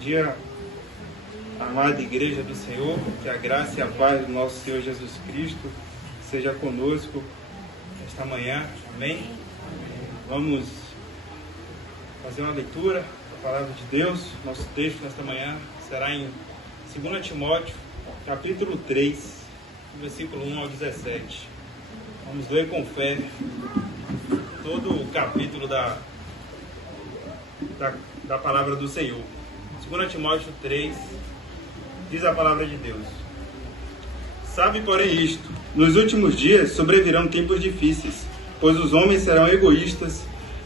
dia, amada Igreja do Senhor, que a graça e a paz do nosso Senhor Jesus Cristo seja conosco esta manhã, amém? Vamos fazer uma leitura da Palavra de Deus. Nosso texto nesta manhã será em 2 Timóteo, capítulo 3, versículo 1 ao 17. Vamos ler com fé todo o capítulo da Palavra do Senhor. 2 Timóteo 3, diz a Palavra de Deus: Sabe, porém, isto: nos últimos dias sobrevirão tempos difíceis, pois os homens serão egoístas,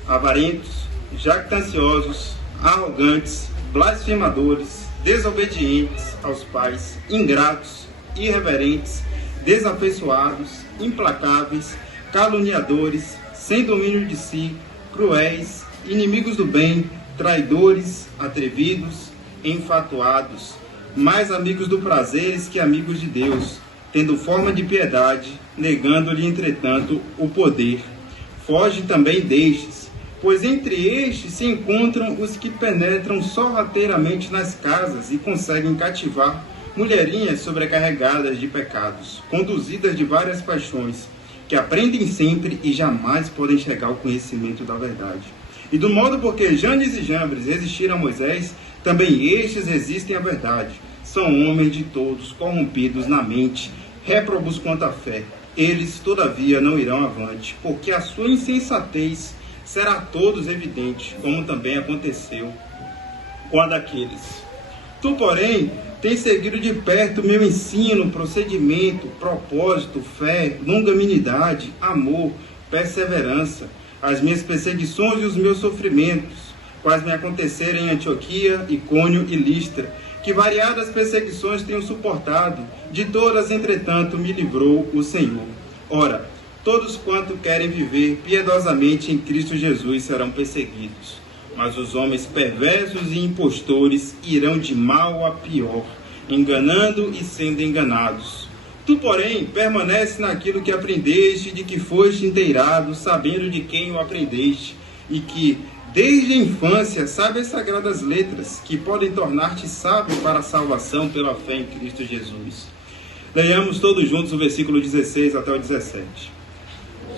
avarentos, jactanciosos, arrogantes, blasfemadores, desobedientes aos pais, ingratos, irreverentes, desafeiçoados, implacáveis, caluniadores, sem domínio de si, cruéis, inimigos do bem, traidores, atrevidos, enfatuados, mais amigos do prazeres que amigos de Deus, tendo forma de piedade, negando-lhe, entretanto, o poder. Foge também destes, pois entre estes se encontram os que penetram sorrateiramente nas casas e conseguem cativar mulherinhas sobrecarregadas de pecados, conduzidas de várias paixões, que aprendem sempre e jamais podem chegar ao conhecimento da verdade. E do modo porque Janes e Jambres resistiram a Moisés, também estes resistem à verdade. São homens de todos, corrompidos na mente, réprobos quanto à fé. Eles, todavia, não irão avante, porque a sua insensatez será a todos evidente, como também aconteceu com a daqueles. Tu, porém, tens seguido de perto meu ensino, procedimento, propósito, fé, longanimidade, amor, perseverança, as minhas perseguições e os meus sofrimentos, quais me aconteceram em Antioquia, Icônio e Listra, que variadas perseguições tenho suportado, de todas, entretanto, me livrou o Senhor. Ora, todos quanto querem viver piedosamente em Cristo Jesus serão perseguidos, mas os homens perversos e impostores irão de mal a pior, enganando e sendo enganados. Tu, porém, permanece naquilo que aprendeste, de que foste inteirado, sabendo de quem o aprendeste, e que, desde a infância, sabe as sagradas letras, que podem tornar-te sábio para a salvação pela fé em Cristo Jesus. Leiamos todos juntos o versículo 16 até o 17.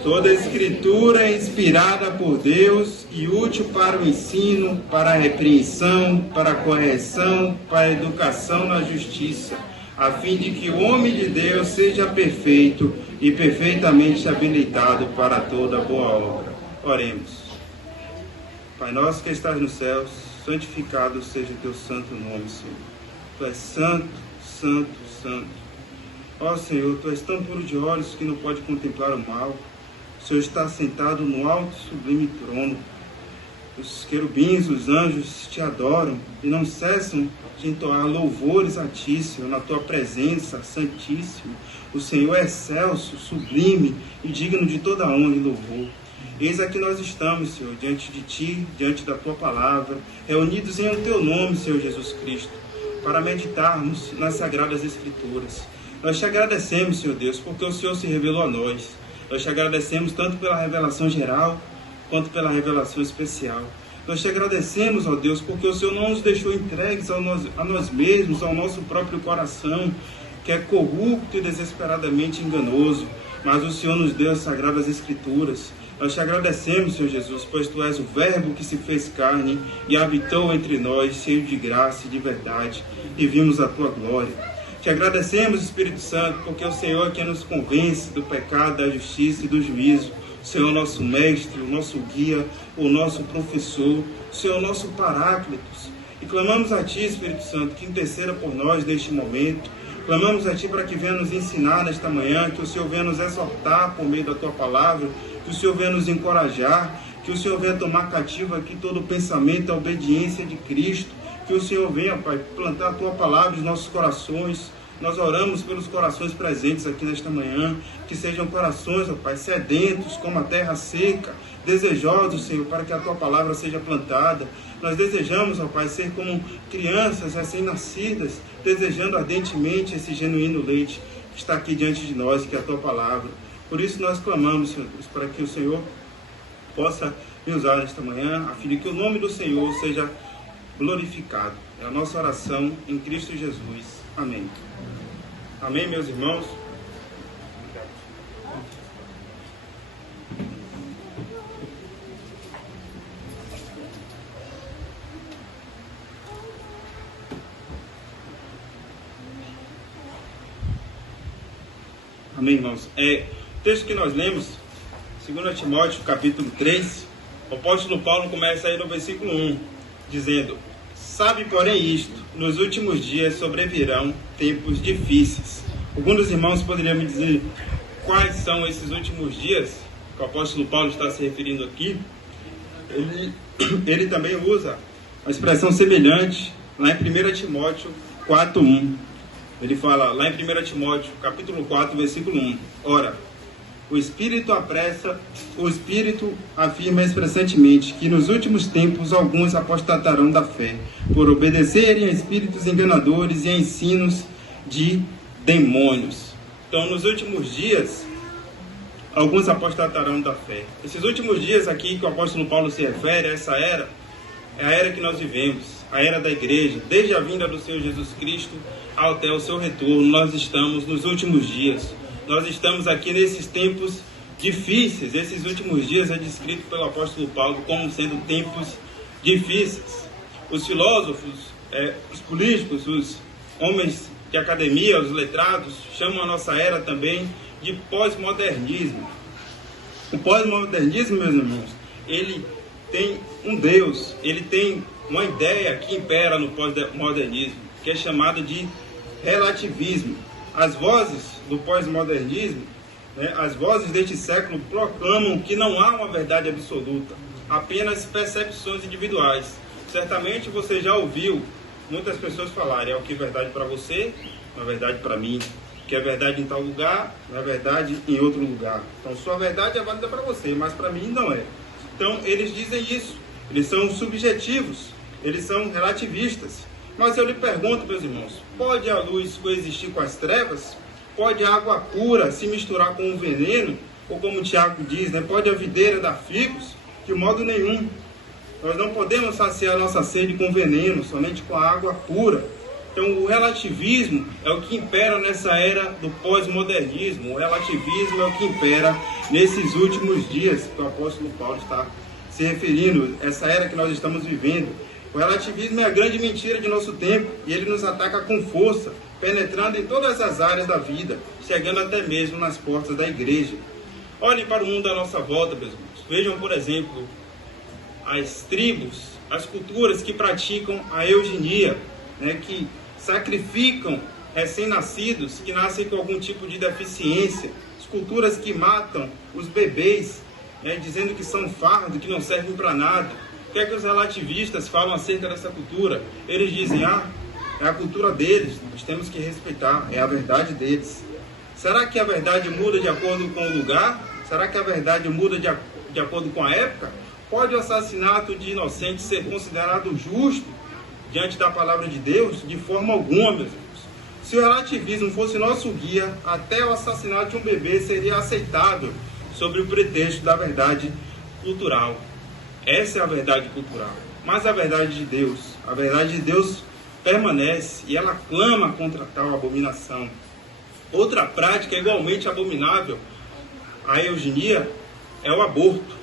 Toda a Escritura é inspirada por Deus e útil para o ensino, para a repreensão, para a correção, para a educação na justiça, a fim de que o homem de Deus seja perfeito e perfeitamente habilitado para toda boa obra. Oremos. Pai nosso que estás nos céus, santificado seja o teu santo nome, Senhor. Tu és santo, santo, santo. Ó Senhor, tu és tão puro de olhos que não pode contemplar o mal. O Senhor está sentado no alto e sublime trono. Os querubins, os anjos te adoram e não cessam de entoar louvores a ti, Senhor, na tua presença, santíssimo. O Senhor é excelso, sublime e digno de toda honra e louvor. Eis aqui nós estamos, Senhor, diante de ti, diante da tua palavra, reunidos em o teu nome, Senhor Jesus Cristo, para meditarmos nas sagradas Escrituras. Nós te agradecemos, Senhor Deus, porque o Senhor se revelou a nós. Nós te agradecemos tanto pela revelação geral, quanto pela revelação especial. Nós te agradecemos, ó Deus, porque o Senhor não nos deixou entregues a nós mesmos, ao nosso próprio coração, que é corrupto e desesperadamente enganoso, mas o Senhor nos deu as sagradas Escrituras. Nós te agradecemos, Senhor Jesus, pois tu és o Verbo que se fez carne e habitou entre nós, cheio de graça e de verdade, e vimos a tua glória. Te agradecemos, Espírito Santo, porque o Senhor é quem nos convence do pecado, da justiça e do juízo. O Senhor é o nosso mestre, o nosso guia, o nosso professor, o Senhor é o nosso paráclitos. E clamamos a ti, Espírito Santo, que interceda por nós neste momento. Clamamos a ti para que venha nos ensinar nesta manhã, que o Senhor venha nos exortar por meio da tua palavra, que o Senhor venha nos encorajar, que o Senhor venha tomar cativo aqui todo o pensamento, a obediência de Cristo, que o Senhor venha, Pai, plantar a tua palavra nos nossos corações. Nós oramos pelos corações presentes aqui nesta manhã, que sejam corações, ó Pai, sedentos como a terra seca, desejosos, Senhor, para que a tua palavra seja plantada. Nós desejamos, ó Pai, ser como crianças recém-nascidas, desejando ardentemente esse genuíno leite que está aqui diante de nós, que é a tua palavra. Por isso nós clamamos, Senhor Deus, para que o Senhor possa me usar nesta manhã, a fim de que o nome do Senhor seja glorificado. É a nossa oração em Cristo Jesus. Amém. Amém, meus irmãos? Amém, irmãos? O texto que nós lemos, 2 Timóteo, capítulo 3, o apóstolo Paulo começa aí no versículo 1, dizendo: sabe, porém, isto, nos últimos dias sobrevirão tempos difíceis. Alguns dos irmãos poderiam me dizer quais são esses últimos dias que o apóstolo Paulo está se referindo aqui? Ele também usa a expressão semelhante lá em 1 Timóteo 4:1. Ele fala lá em 1 Timóteo, capítulo 4, versículo 1. Ora, o Espírito afirma expressantemente que nos últimos tempos alguns apostatarão da fé, por obedecerem a espíritos enganadores e a ensinos de demônios. Então, nos últimos dias, alguns apostatarão da fé. Esses últimos dias aqui que o apóstolo Paulo se refere, a essa era, é a era que nós vivemos, a era da igreja. Desde a vinda do Senhor Jesus Cristo até o seu retorno, nós estamos nos últimos dias. Nós estamos aqui nesses tempos difíceis. Esses últimos dias é descrito pelo apóstolo Paulo como sendo tempos difíceis. Os filósofos, os políticos, os homens de academia, os letrados, chamam a nossa era também de pós-modernismo. O pós-modernismo, meus irmãos, ele tem um Deus, ele tem uma ideia que impera no pós-modernismo, que é chamada de relativismo. As vozes do pós-modernismo, as vozes deste século proclamam que não há uma verdade absoluta, apenas percepções individuais. Certamente você já ouviu muitas pessoas falarem: é o que é verdade para você, não é verdade para mim. O que é verdade em tal lugar, não é verdade em outro lugar. Então, sua verdade é válida para você, mas para mim não é. Então, eles dizem isso. Eles são subjetivos, eles são relativistas. Mas eu lhe pergunto, meus irmãos, pode a luz coexistir com as trevas? Pode a água pura se misturar com o veneno? Ou como o Tiago diz, pode a videira dar figos? De modo nenhum. Nós não podemos saciar nossa sede com veneno, somente com a água pura. Então, o relativismo é o que impera nessa era do pós-modernismo. O relativismo é o que impera nesses últimos dias que o apóstolo Paulo está se referindo, essa era que nós estamos vivendo. O relativismo é a grande mentira de nosso tempo e ele nos ataca com força, penetrando em todas as áreas da vida, chegando até mesmo nas portas da igreja. Olhem para o mundo à nossa volta, meus irmãos. Vejam, por exemplo, as tribos, as culturas que praticam a eugenia, que sacrificam recém-nascidos que nascem com algum tipo de deficiência, as culturas que matam os bebês, dizendo que são fardo, que não servem para nada. O que é que os relativistas falam acerca dessa cultura? Eles dizem: é a cultura deles, nós temos que respeitar, é a verdade deles. Será que a verdade muda de acordo com o lugar? Será que a verdade muda de acordo com a época? Pode o assassinato de inocentes ser considerado justo diante da palavra de Deus? De forma alguma, meus irmãos. Se o relativismo fosse nosso guia, até o assassinato de um bebê seria aceitável sobre o pretexto da verdade cultural. Essa é a verdade cultural. Mas a verdade de Deus permanece e ela clama contra tal abominação. Outra prática igualmente abominável à eugenia é o aborto.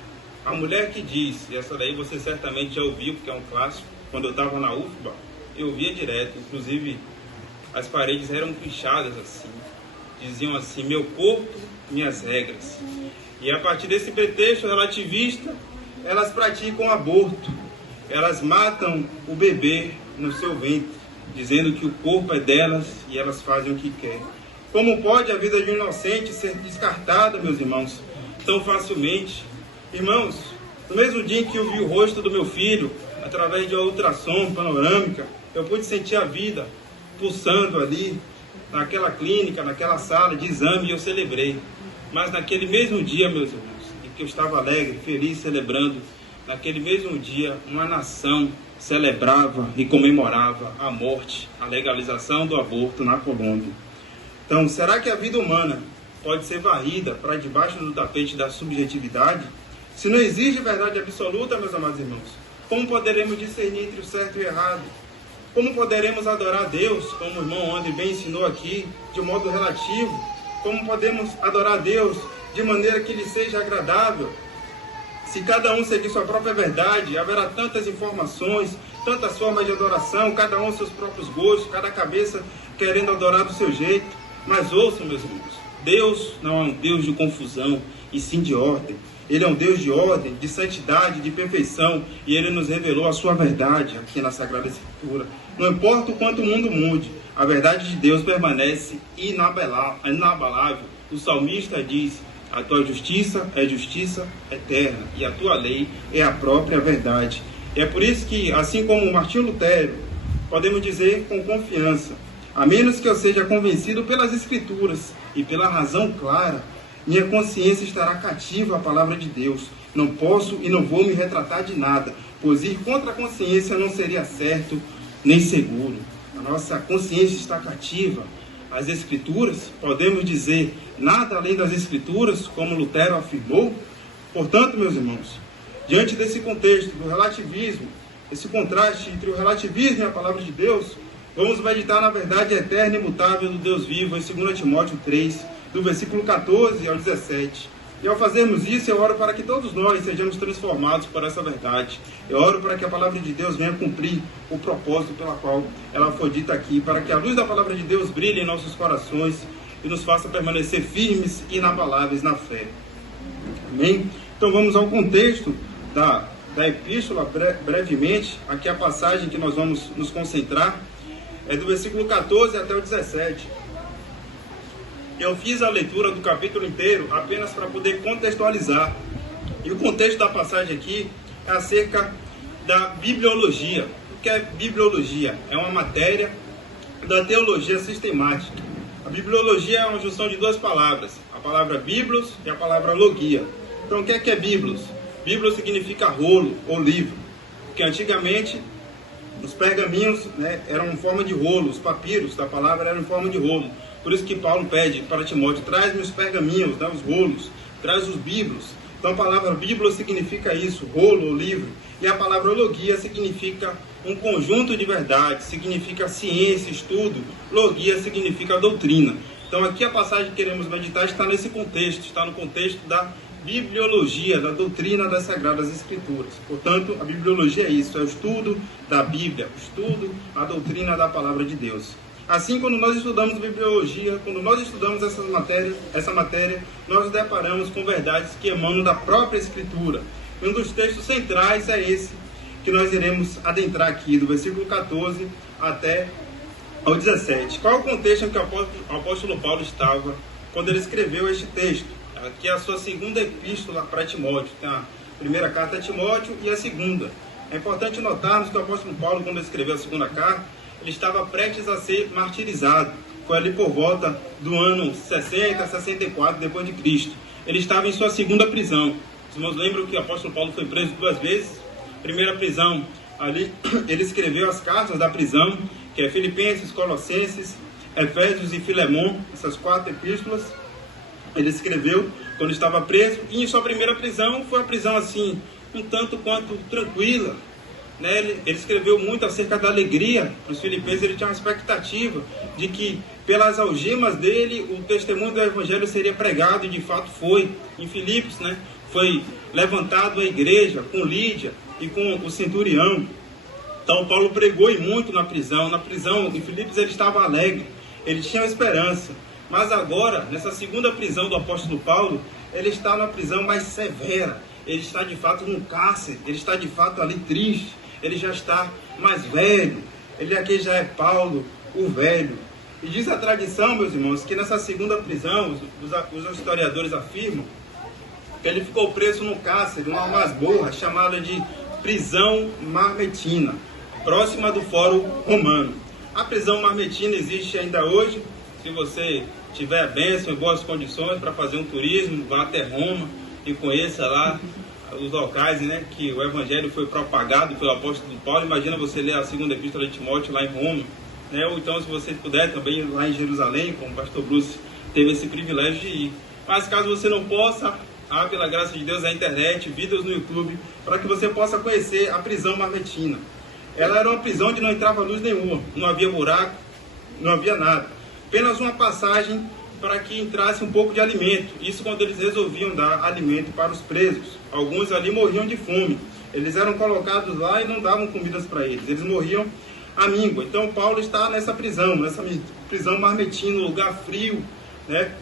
A mulher que diz, e essa daí você certamente já ouviu, porque é um clássico, quando eu estava na UFBA, eu via direto, inclusive as paredes eram pichadas assim, diziam assim: meu corpo, minhas regras. E a partir desse pretexto relativista, elas praticam aborto, elas matam o bebê no seu ventre, dizendo que o corpo é delas e elas fazem o que querem. Como pode a vida de um inocente ser descartada, meus irmãos, tão facilmente? Irmãos, no mesmo dia em que eu vi o rosto do meu filho, através de uma ultrassom panorâmica, eu pude sentir a vida pulsando ali, naquela clínica, naquela sala de exame, e eu celebrei. Mas naquele mesmo dia, meus irmãos, em que eu estava alegre, feliz, celebrando, naquele mesmo dia, uma nação celebrava e comemorava a morte, a legalização do aborto na Colômbia. Então, será que a vida humana pode ser varrida para debaixo do tapete da subjetividade? Se não existe verdade absoluta, meus amados irmãos, como poderemos discernir entre o certo e o errado? Como poderemos adorar a Deus, como o irmão André bem ensinou aqui, de modo relativo? Como podemos adorar a Deus de maneira que lhe seja agradável? Se cada um seguir sua própria verdade, haverá tantas informações, tantas formas de adoração, cada um seus próprios gostos, cada cabeça querendo adorar do seu jeito. Mas ouçam, meus irmãos, Deus não é um Deus de confusão, e sim de ordem. Ele é um Deus de ordem, de santidade, de perfeição, e Ele nos revelou a sua verdade aqui na Sagrada Escritura. Não importa o quanto o mundo mude, a verdade de Deus permanece inabalável. O salmista diz: a tua justiça é justiça eterna, e a tua lei é a própria verdade. E é por isso que, assim como Martinho Lutero, podemos dizer com confiança: a menos que eu seja convencido pelas Escrituras e pela razão clara, minha consciência estará cativa à palavra de Deus. Não posso e não vou me retratar de nada, pois ir contra a consciência não seria certo nem seguro. A nossa consciência está cativa às Escrituras, podemos dizer nada além das Escrituras, como Lutero afirmou. Portanto, meus irmãos, diante desse contexto do relativismo, esse contraste entre o relativismo e a palavra de Deus, vamos meditar na verdade eterna e imutável do Deus vivo em 2 Timóteo 3, do versículo 14 ao 17. E ao fazermos isso, eu oro para que todos nós sejamos transformados por essa verdade. Eu oro para que a palavra de Deus venha cumprir o propósito pela qual ela foi dita aqui, para que a luz da palavra de Deus brilhe em nossos corações e nos faça permanecer firmes e inabaláveis na fé. Amém? Então vamos ao contexto da epístola brevemente. Aqui a passagem que nós vamos nos concentrar é do versículo 14 até o 17. Eu fiz a leitura do capítulo inteiro apenas para poder contextualizar. E o contexto da passagem aqui é acerca da bibliologia. O que é bibliologia? É uma matéria da teologia sistemática. A bibliologia é uma junção de duas palavras, a palavra biblos e a palavra logia. Então o que é biblos? Biblos significa rolo ou livro, porque antigamente os pergaminhos, eram em forma de rolo, os papiros da palavra eram em forma de rolo. Por isso que Paulo pede para Timóteo: traz-me os pergaminhos, os rolos, traz os biblos. Então a palavra bíblia significa isso, rolo ou livro. E a palavra logia significa um conjunto de verdades, significa ciência, estudo. Logia significa doutrina. Então aqui a passagem que queremos meditar está nesse contexto, está no contexto da bibliologia, da doutrina das Sagradas Escrituras. Portanto, a bibliologia é isso, é o estudo da Bíblia, o estudo, a doutrina da palavra de Deus. Assim, quando nós estudamos bibliologia, quando nós estudamos essa matéria, nós nos deparamos com verdades que emanam da própria Escritura. E um dos textos centrais é esse que nós iremos adentrar aqui, do versículo 14 até ao 17. Qual é o contexto em que o apóstolo Paulo estava quando ele escreveu este texto? Aqui é a sua segunda epístola para Timóteo. Tem a primeira carta a Timóteo e a segunda. É importante notarmos que o apóstolo Paulo, quando escreveu a segunda carta, ele estava prestes a ser martirizado. Foi ali por volta do ano 60, 64 depois de Cristo. Ele estava em sua segunda prisão. Os irmãos lembram que o apóstolo Paulo foi preso 2 vezes? Primeira prisão, ali ele escreveu as cartas da prisão, que é Filipenses, Colossenses, Efésios e Filemon, essas 4 epístolas. Ele escreveu quando estava preso, e em sua primeira prisão foi uma prisão assim, um tanto quanto tranquila. Ele escreveu muito acerca da alegria para os filipenses. Ele tinha uma expectativa de que pelas algemas dele o testemunho do evangelho seria pregado, e de fato foi. Em Filipos, foi levantado a igreja com Lídia e com o centurião. Então Paulo pregou e muito na prisão. Na prisão em Filipos ele estava alegre, ele tinha esperança. Mas agora, nessa segunda prisão do apóstolo Paulo, ele está na prisão mais severa. Ele está de fato no cárcere, ele está de fato ali triste. Ele já está mais velho. Ele aqui já é Paulo, o velho. E diz a tradição, meus irmãos, que nessa segunda prisão, os historiadores afirmam que ele ficou preso no cárcere, numa masmorra chamada de prisão marmetina, próxima do Fórum Romano. A prisão marmetina existe ainda hoje. Se você tiver a bênção e boas condições para fazer um turismo, vá até Roma e conheça lá os locais, que o evangelho foi propagado pelo apóstolo Paulo. Imagina você ler a segunda epístola de Timóteo lá em Roma, ou então, se você puder, também ir lá em Jerusalém, como o pastor Bruce teve esse privilégio de ir. Mas caso você não possa, há, pela graça de Deus, a internet, vídeos no YouTube, para que você possa conhecer a prisão marmetina. Ela era uma prisão onde não entrava luz nenhuma, não havia buraco, não havia nada. Apenas uma passagem para que entrasse um pouco de alimento. Isso quando eles resolviam dar alimento para os presos. Alguns ali morriam de fome. Eles eram colocados lá e não davam comidas para eles. Eles morriam à míngua. Então Paulo está nessa prisão marmetinha, no lugar frio, né?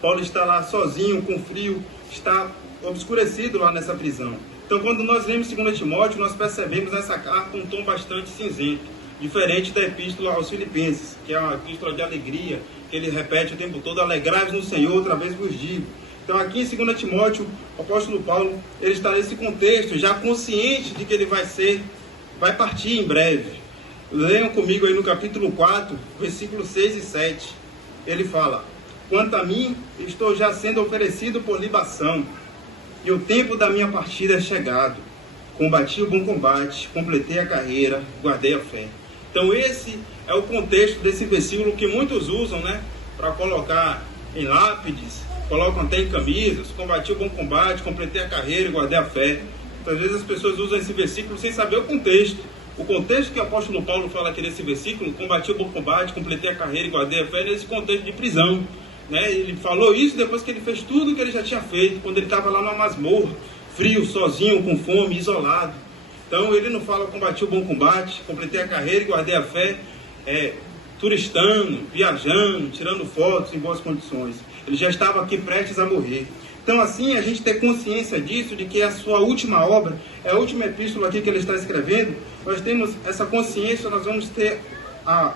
Paulo está lá sozinho, com frio, está obscurecido lá nessa prisão. Então, quando nós lemos 2 Timóteo, nós percebemos essa carta um tom bastante cinzento, diferente da epístola aos Filipenses, que é uma epístola de alegria, que ele repete o tempo todo: alegrai-vos no Senhor, outra vez vos digo. Então, aqui em 2 Timóteo, o apóstolo Paulo, ele está nesse contexto, já consciente de que ele vai partir em breve. Leiam comigo aí no capítulo 4, versículos 6 e 7. Ele fala: quanto a mim, estou já sendo oferecido por libação, e o tempo da minha partida é chegado. Combati o bom combate, completei a carreira, guardei a fé. Então esse é o contexto desse versículo que muitos usam, né, para colocar em lápides, colocam até em camisas: combati o bom combate, completei a carreira, guardei a fé. Então, às vezes as pessoas usam esse versículo sem saber o contexto. O contexto que o apóstolo Paulo fala aqui nesse versículo: combati o bom combate, completei a carreira e guardei a fé, nesse contexto de prisão. Né? Ele falou isso depois que ele fez tudo o que ele já tinha feito, quando ele estava lá na masmorra, frio, sozinho, com fome, isolado. Então ele não fala: combati o bom combate, completei a carreira e guardei a fé, turistando, viajando, tirando fotos em boas condições. Ele já estava aqui prestes a morrer. Então, assim, a gente ter consciência disso, de que é a sua última obra, é a última epístola aqui que ele está escrevendo, nós temos essa consciência, nós vamos ter a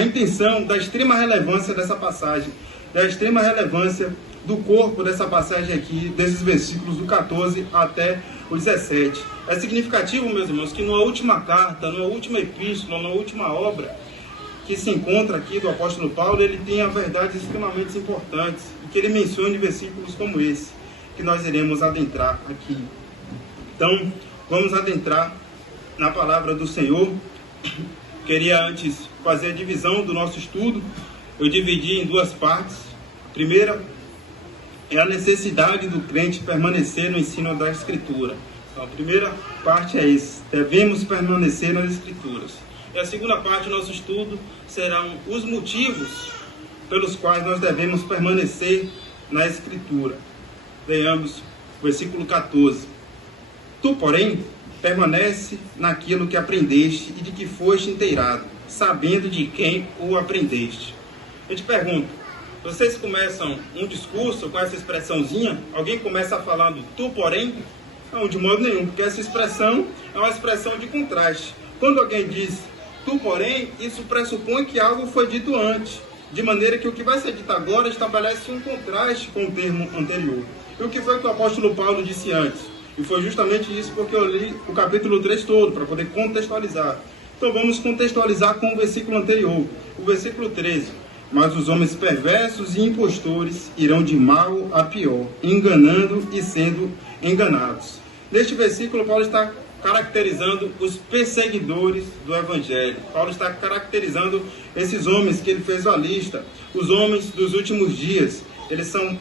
intenção da extrema relevância dessa passagem, da extrema relevância do corpo dessa passagem aqui, desses versículos do 14 até o 17. É significativo, meus irmãos, que na última carta, na última epístola, na última obra que se encontra aqui do apóstolo Paulo, ele tem verdades extremamente importantes, e que ele menciona em versículos como esse, que nós iremos adentrar aqui. Então, vamos adentrar na palavra do Senhor. Queria antes fazer a divisão do nosso estudo. Eu dividi em duas partes. A primeira é a necessidade do crente permanecer no ensino da Escritura. Então, a primeira parte é isso: devemos permanecer nas Escrituras. E a segunda parte do nosso estudo serão os motivos pelos quais nós devemos permanecer na Escritura. Leamos o versículo 14. Tu, porém, permanece naquilo que aprendeste e de que foste inteirado, sabendo de quem o aprendeste. Eu te pergunto: vocês começam um discurso com essa expressãozinha? Alguém começa falando tu, porém? Não, de modo nenhum, porque essa expressão é uma expressão de contraste. Quando alguém diz tu, porém, isso pressupõe que algo foi dito antes, de maneira que o que vai ser dito agora estabelece um contraste com o termo anterior. E o que foi que o apóstolo Paulo disse antes? E foi justamente isso porque eu li o capítulo 3 todo, para poder contextualizar. Então vamos contextualizar com o versículo anterior, o versículo 13. Mas os homens perversos e impostores irão de mal a pior, enganando e sendo enganados. Neste versículo, Paulo está caracterizando os perseguidores do Evangelho. Paulo está caracterizando esses homens que ele fez a lista, os homens dos últimos dias. Eles são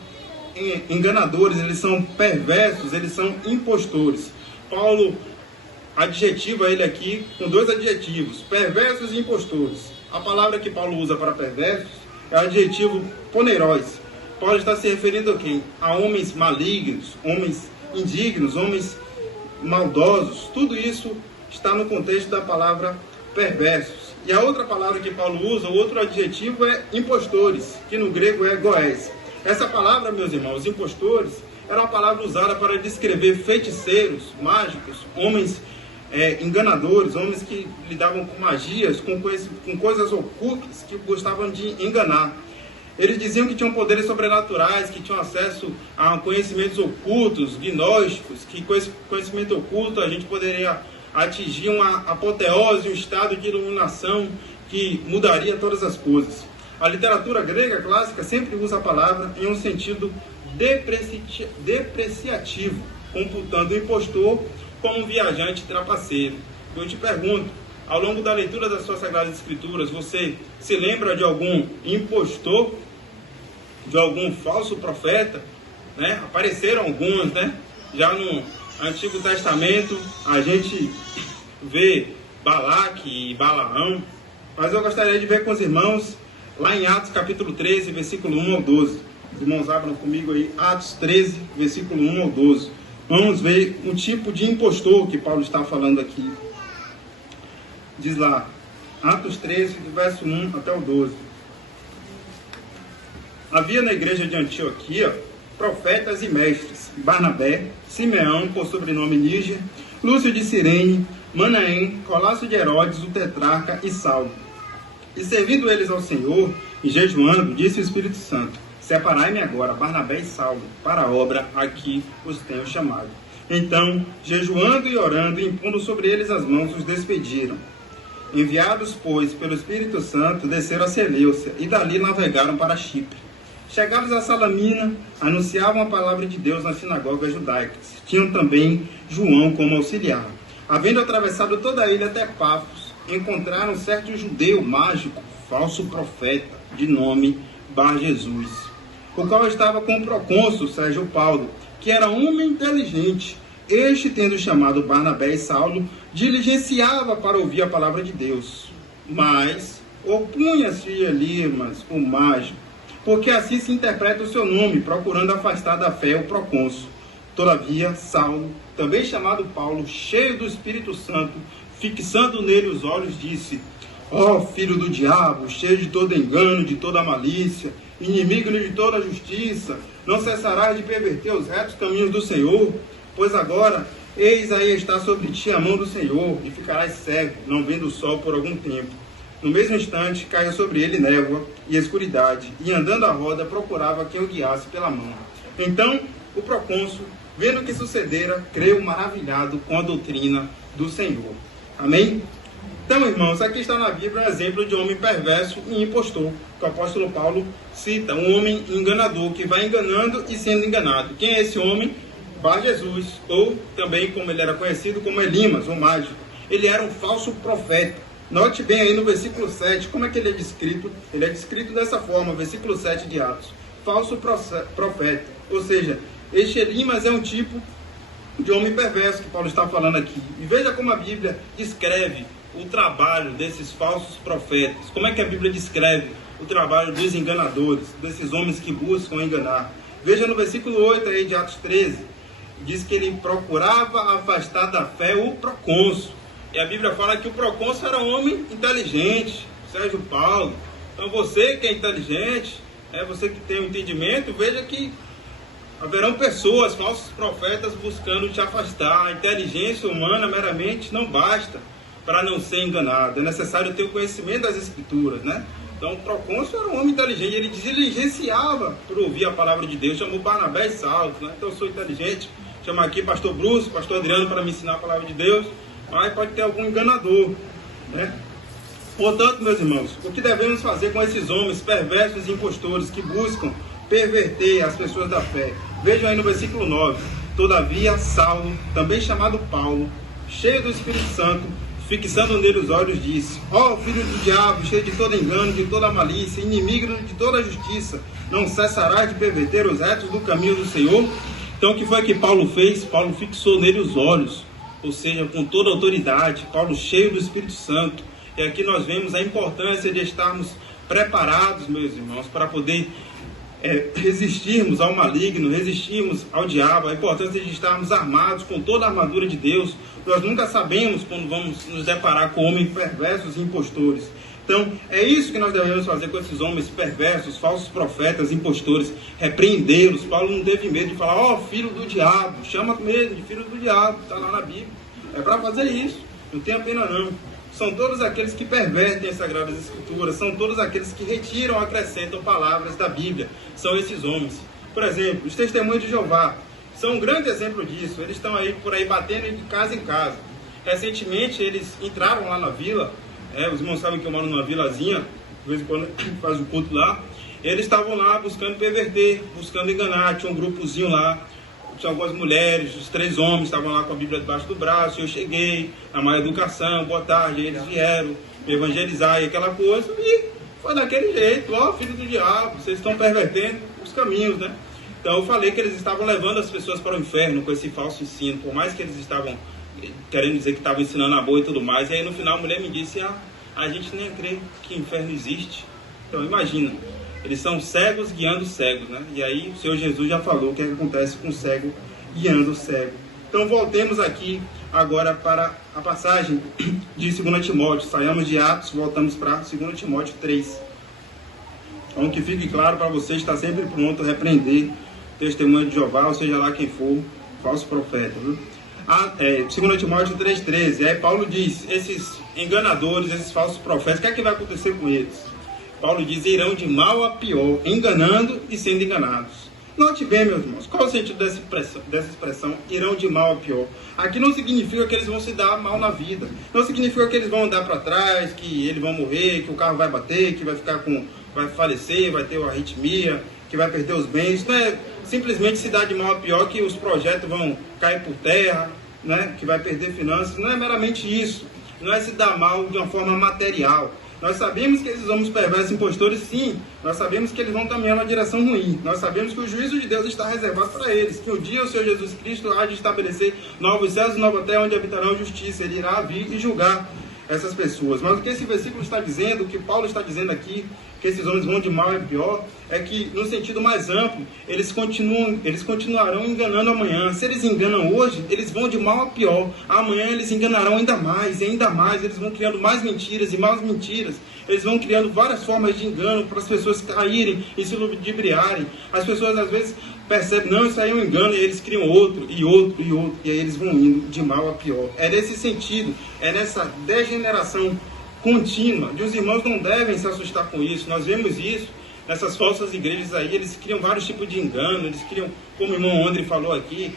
enganadores, eles são perversos, eles são impostores. Paulo adjetiva ele aqui com dois adjetivos: perversos e impostores. A palavra que Paulo usa para perversos é o adjetivo poneróis. Paulo está se referindo a quem? A homens malignos, homens indignos, homens maldosos. Tudo isso está no contexto da palavra perversos. E a outra palavra que Paulo usa, o outro adjetivo, é impostores, que no grego é goés. Essa palavra, meus irmãos, impostores, era uma palavra usada para descrever feiticeiros, mágicos, homens enganadores, homens que lidavam com magias, com coisas ocultas, que gostavam de enganar. Eles diziam que tinham poderes sobrenaturais, que tinham acesso a conhecimentos ocultos, gnósticos, que com esse conhecimento oculto a gente poderia atingir uma apoteose, um estado de iluminação que mudaria todas as coisas. A literatura grega clássica sempre usa a palavra em um sentido depreciativo, computando o impostor como um viajante trapaceiro. Eu te pergunto, ao longo da leitura das suas Sagradas Escrituras, você se lembra de algum impostor, de algum falso profeta? Né? Apareceram alguns, né? Já no Antigo Testamento, a gente vê Balaque e Balaão, mas eu gostaria de ver com os irmãos lá em Atos capítulo 13, versículo 1 ao 12. Os irmãos abram comigo aí, Atos 13, versículo 1 ao 12. Vamos ver um tipo de impostor que Paulo está falando aqui. Diz lá, Atos 13, do verso 1 até o 12. Havia na igreja de Antioquia profetas e mestres: Barnabé, Simeão, por sobrenome Níger, Lúcio de Cirene, Manaém, Colácio de Herodes, o tetrarca, e Saulo. E servindo eles ao Senhor, e jejuando, disse o Espírito Santo: separai-me agora, Barnabé e Saulo, para a obra a que os tenho chamado. Então, jejuando e orando, e impondo sobre eles as mãos, os despediram. Enviados, pois, pelo Espírito Santo, desceram a Seleucia, e dali navegaram para Chipre. Chegados a Salamina, anunciavam a palavra de Deus nas sinagogas judaicas. Tinham também João como auxiliar. Havendo atravessado toda a ilha até Pafos, encontraram certo judeu mágico, falso profeta, de nome Bar-Jesus, o qual estava com o procônsul Sérgio Paulo, que era homem inteligente. Este, tendo chamado Barnabé e Saulo, diligenciava para ouvir a palavra de Deus. Mas opunha-se Elimas, o mágico, porque assim se interpreta o seu nome, procurando afastar da fé o procônsul. Todavia, Saulo, também chamado Paulo, cheio do Espírito Santo, fixando nele os olhos, disse: ó filho do diabo, cheio de todo engano, de toda malícia, inimigo de toda justiça, não cessarás de perverter os retos caminhos do Senhor? Pois agora, eis aí está sobre ti a mão do Senhor, e ficarás cego, não vendo o sol por algum tempo. No mesmo instante, caiu sobre ele névoa e escuridade, e andando à roda, procurava quem o guiasse pela mão. Então, o procônsul, vendo o que sucedera, creu maravilhado com a doutrina do Senhor. Amém? Então, irmãos, aqui está na Bíblia um exemplo de homem perverso e impostor, que o apóstolo Paulo cita, um homem enganador, que vai enganando e sendo enganado. Quem é esse homem? Bar-Jesus, ou também como ele era conhecido como Elimas, o mágico. Ele era um falso profeta. Note bem aí no versículo 7, como é que ele é descrito? Ele é descrito dessa forma, versículo 7 de Atos. Falso profeta. Ou seja, este Elimas é um tipo de homem perverso que Paulo está falando aqui. E veja como a Bíblia descreve o trabalho desses falsos profetas. Como é que a Bíblia descreve o trabalho dos enganadores, desses homens que buscam enganar? Veja no versículo 8 aí de Atos 13. Diz que ele procurava afastar da fé o procônsul. E a Bíblia fala que o procônsul era um homem inteligente, Sérgio Paulo. Então você que é inteligente, você que tem um entendimento, veja que haverão pessoas, falsos profetas, buscando te afastar. A inteligência humana meramente não basta para não ser enganado. É necessário ter o conhecimento das Escrituras, né? Então o procônsul era um homem inteligente, ele diligenciava por ouvir a palavra de Deus. Chamou Barnabé e Saulo, né? Então eu sou inteligente, chama aqui pastor Bruce, pastor Adriano para me ensinar a palavra de Deus. Mas pode ter algum enganador, né? Portanto, meus irmãos, o que devemos fazer com esses homens perversos e impostores que buscam perverter as pessoas da fé? Vejam aí no versículo 9. Todavia, Saulo, também chamado Paulo, cheio do Espírito Santo, fixando nele os olhos, disse: ó filho do diabo, cheio de todo engano, de toda malícia, inimigo de toda justiça, não cessarás de perverter os retos do caminho do Senhor? Então, o que foi que Paulo fez? Paulo fixou nele os olhos. Ou seja, com toda a autoridade, Paulo cheio do Espírito Santo. E aqui nós vemos a importância de estarmos preparados, meus irmãos, para poder resistirmos ao maligno, resistirmos ao diabo, a importância de estarmos armados com toda a armadura de Deus. Nós nunca sabemos quando vamos nos deparar com homens perversos e impostores. Então, é isso que nós devemos fazer com esses homens perversos, falsos profetas, impostores, repreendê-los. Paulo não teve medo de falar: ó, filho do diabo, chama mesmo de filho do diabo, está lá na Bíblia. É para fazer isso, não tenha pena não. São todos aqueles que pervertem as Sagradas Escrituras, são todos aqueles que retiram, acrescentam palavras da Bíblia, são esses homens. Por exemplo, os testemunhos de Jeová são um grande exemplo disso. Eles estão aí por aí batendo de casa em casa. Recentemente eles entraram lá na vila. Os irmãos sabem que eu moro numa vilazinha, de vez em quando faz o culto lá. Eles estavam lá buscando perverter, buscando enganar. Tinha um grupozinho lá, tinha algumas mulheres, os 3 homens estavam lá com a Bíblia debaixo do braço. Eu cheguei, na má educação, boa tarde, eles vieram me evangelizar e aquela coisa. E foi daquele jeito: ó, filho do diabo, vocês estão pervertendo os caminhos, né? Então eu falei que eles estavam levando as pessoas para o inferno com esse falso ensino. Por mais que eles estavam querendo dizer que estava ensinando a boa e tudo mais. E aí no final a mulher me disse, a gente nem crê que inferno existe. Então imagina, eles são cegos guiando cegos, né? E aí o Senhor Jesus já falou o que acontece com o cego guiando o cego. Então voltemos aqui agora para a passagem de 2 Timóteo. Saímos de Atos, voltamos para 2 Timóteo 3. Então que fique claro para você estar sempre pronto a repreender testemunho de Jeová, ou seja lá quem for, falso profeta, viu? 2 Timóteo 3,13. Aí Paulo diz, esses enganadores, esses falsos profetas, o que é que vai acontecer com eles? Paulo diz, irão de mal a pior, enganando e sendo enganados. Note bem, meus irmãos, qual é o sentido dessa expressão, irão de mal a pior? Aqui não significa que eles vão se dar mal na vida, não significa que eles vão andar para trás, que eles vão morrer, que o carro vai bater, que vai falecer, vai ter uma arritmia, que vai perder os bens. Não é simplesmente se dar de mal a pior, que os projetos vão cair por terra, né? Que vai perder finanças. Não é meramente isso, não é se dar mal de uma forma material. Nós sabemos que esses homens perversos impostores, sim, nós sabemos que eles vão caminhar na direção ruim. Nós sabemos que o juízo de Deus está reservado para eles, que um dia o Senhor Jesus Cristo há de estabelecer novos céus e nova terra onde habitarão justiça. Ele irá vir e julgar essas pessoas. Mas o que esse versículo está dizendo, o que Paulo está dizendo aqui, que esses homens vão de mal a pior, é que no sentido mais amplo, eles continuarão enganando amanhã. Se eles enganam hoje, eles vão de mal a pior. Amanhã eles enganarão ainda mais, e ainda mais. Eles vão criando mais mentiras e mais mentiras. Eles vão criando várias formas de engano para as pessoas caírem e se ludibriarem. As pessoas às vezes percebem, não, isso aí é um engano, e eles criam outro, e outro, e outro. E aí eles vão indo de mal a pior. É nesse sentido, é nessa degeneração contínua. E os irmãos não devem se assustar com isso. Nós vemos isso nessas falsas igrejas aí. Eles criam vários tipos de engano. Eles criam, como o irmão André falou aqui,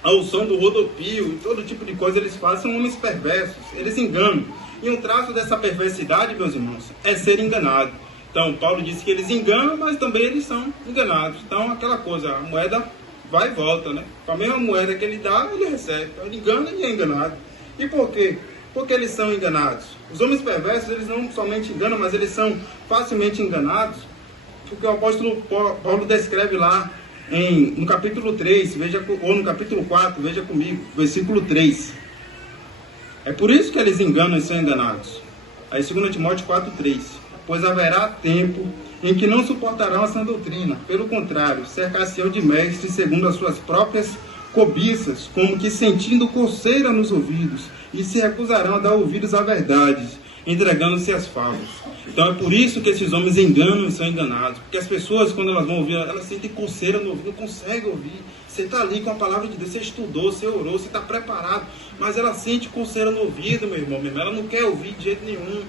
ao som do rodopio, todo tipo de coisa eles fazem. São homens perversos, eles enganam. E um traço dessa perversidade, meus irmãos, é ser enganado. Então Paulo disse que eles enganam, mas também eles são enganados. Então aquela coisa, a moeda vai e volta, né? Com a mesma moeda que ele dá, ele recebe. Então, ele engana e é enganado. E por quê? Porque eles são enganados. Os homens perversos, eles não somente enganam, mas eles são facilmente enganados. Porque o apóstolo Paulo descreve lá no capítulo 3, ou no capítulo 4, veja comigo, versículo 3. É por isso que eles enganam e são enganados. Aí 2 Timóteo 4,3. Pois haverá tempo em que não suportarão a sã doutrina. Pelo contrário, cercar-se-ão de mestres segundo as suas próprias cobiças, como que sentindo coceira nos ouvidos, e se recusarão a dar ouvidos à verdade, entregando-se às fábulas. Então é por isso que esses homens enganam e são enganados. Porque as pessoas, quando elas vão ouvir, elas sentem coceira no ouvido, não conseguem ouvir. Você está ali com a palavra de Deus, você estudou, você orou, você está preparado, mas ela sente coceira no ouvido, meu irmão, ela não quer ouvir de jeito nenhum.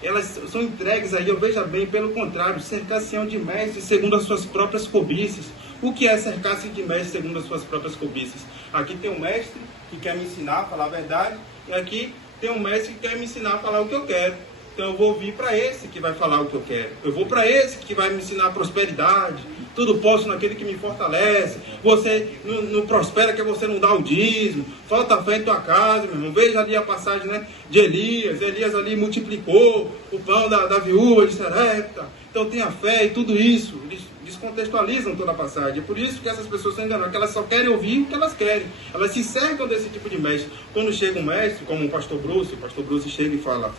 Elas são entregues aí, eu veja bem, pelo contrário, cercar-se-ão de mestres segundo as suas próprias cobiças. O que é cercar-se de mestres segundo as suas próprias cobiças? Aqui tem um mestre que quer me ensinar a falar a verdade, e aqui tem um mestre que quer me ensinar a falar o que eu quero. Então eu vou vir para esse que vai falar o que eu quero. Eu vou para esse que vai me ensinar prosperidade. Tudo posso naquele que me fortalece. Você não prospera que você não dá o dízimo. Falta fé em tua casa, meu irmão. Veja ali a passagem, né, de Elias. Elias ali multiplicou o pão da viúva de Sarepta. Então tenha fé e tudo isso. Eles descontextualizam toda a passagem. É por isso que essas pessoas são enganadas, que elas só querem ouvir o que elas querem. Elas se cercam desse tipo de mestre. Quando chega um mestre, como o pastor Bruce chega e fala: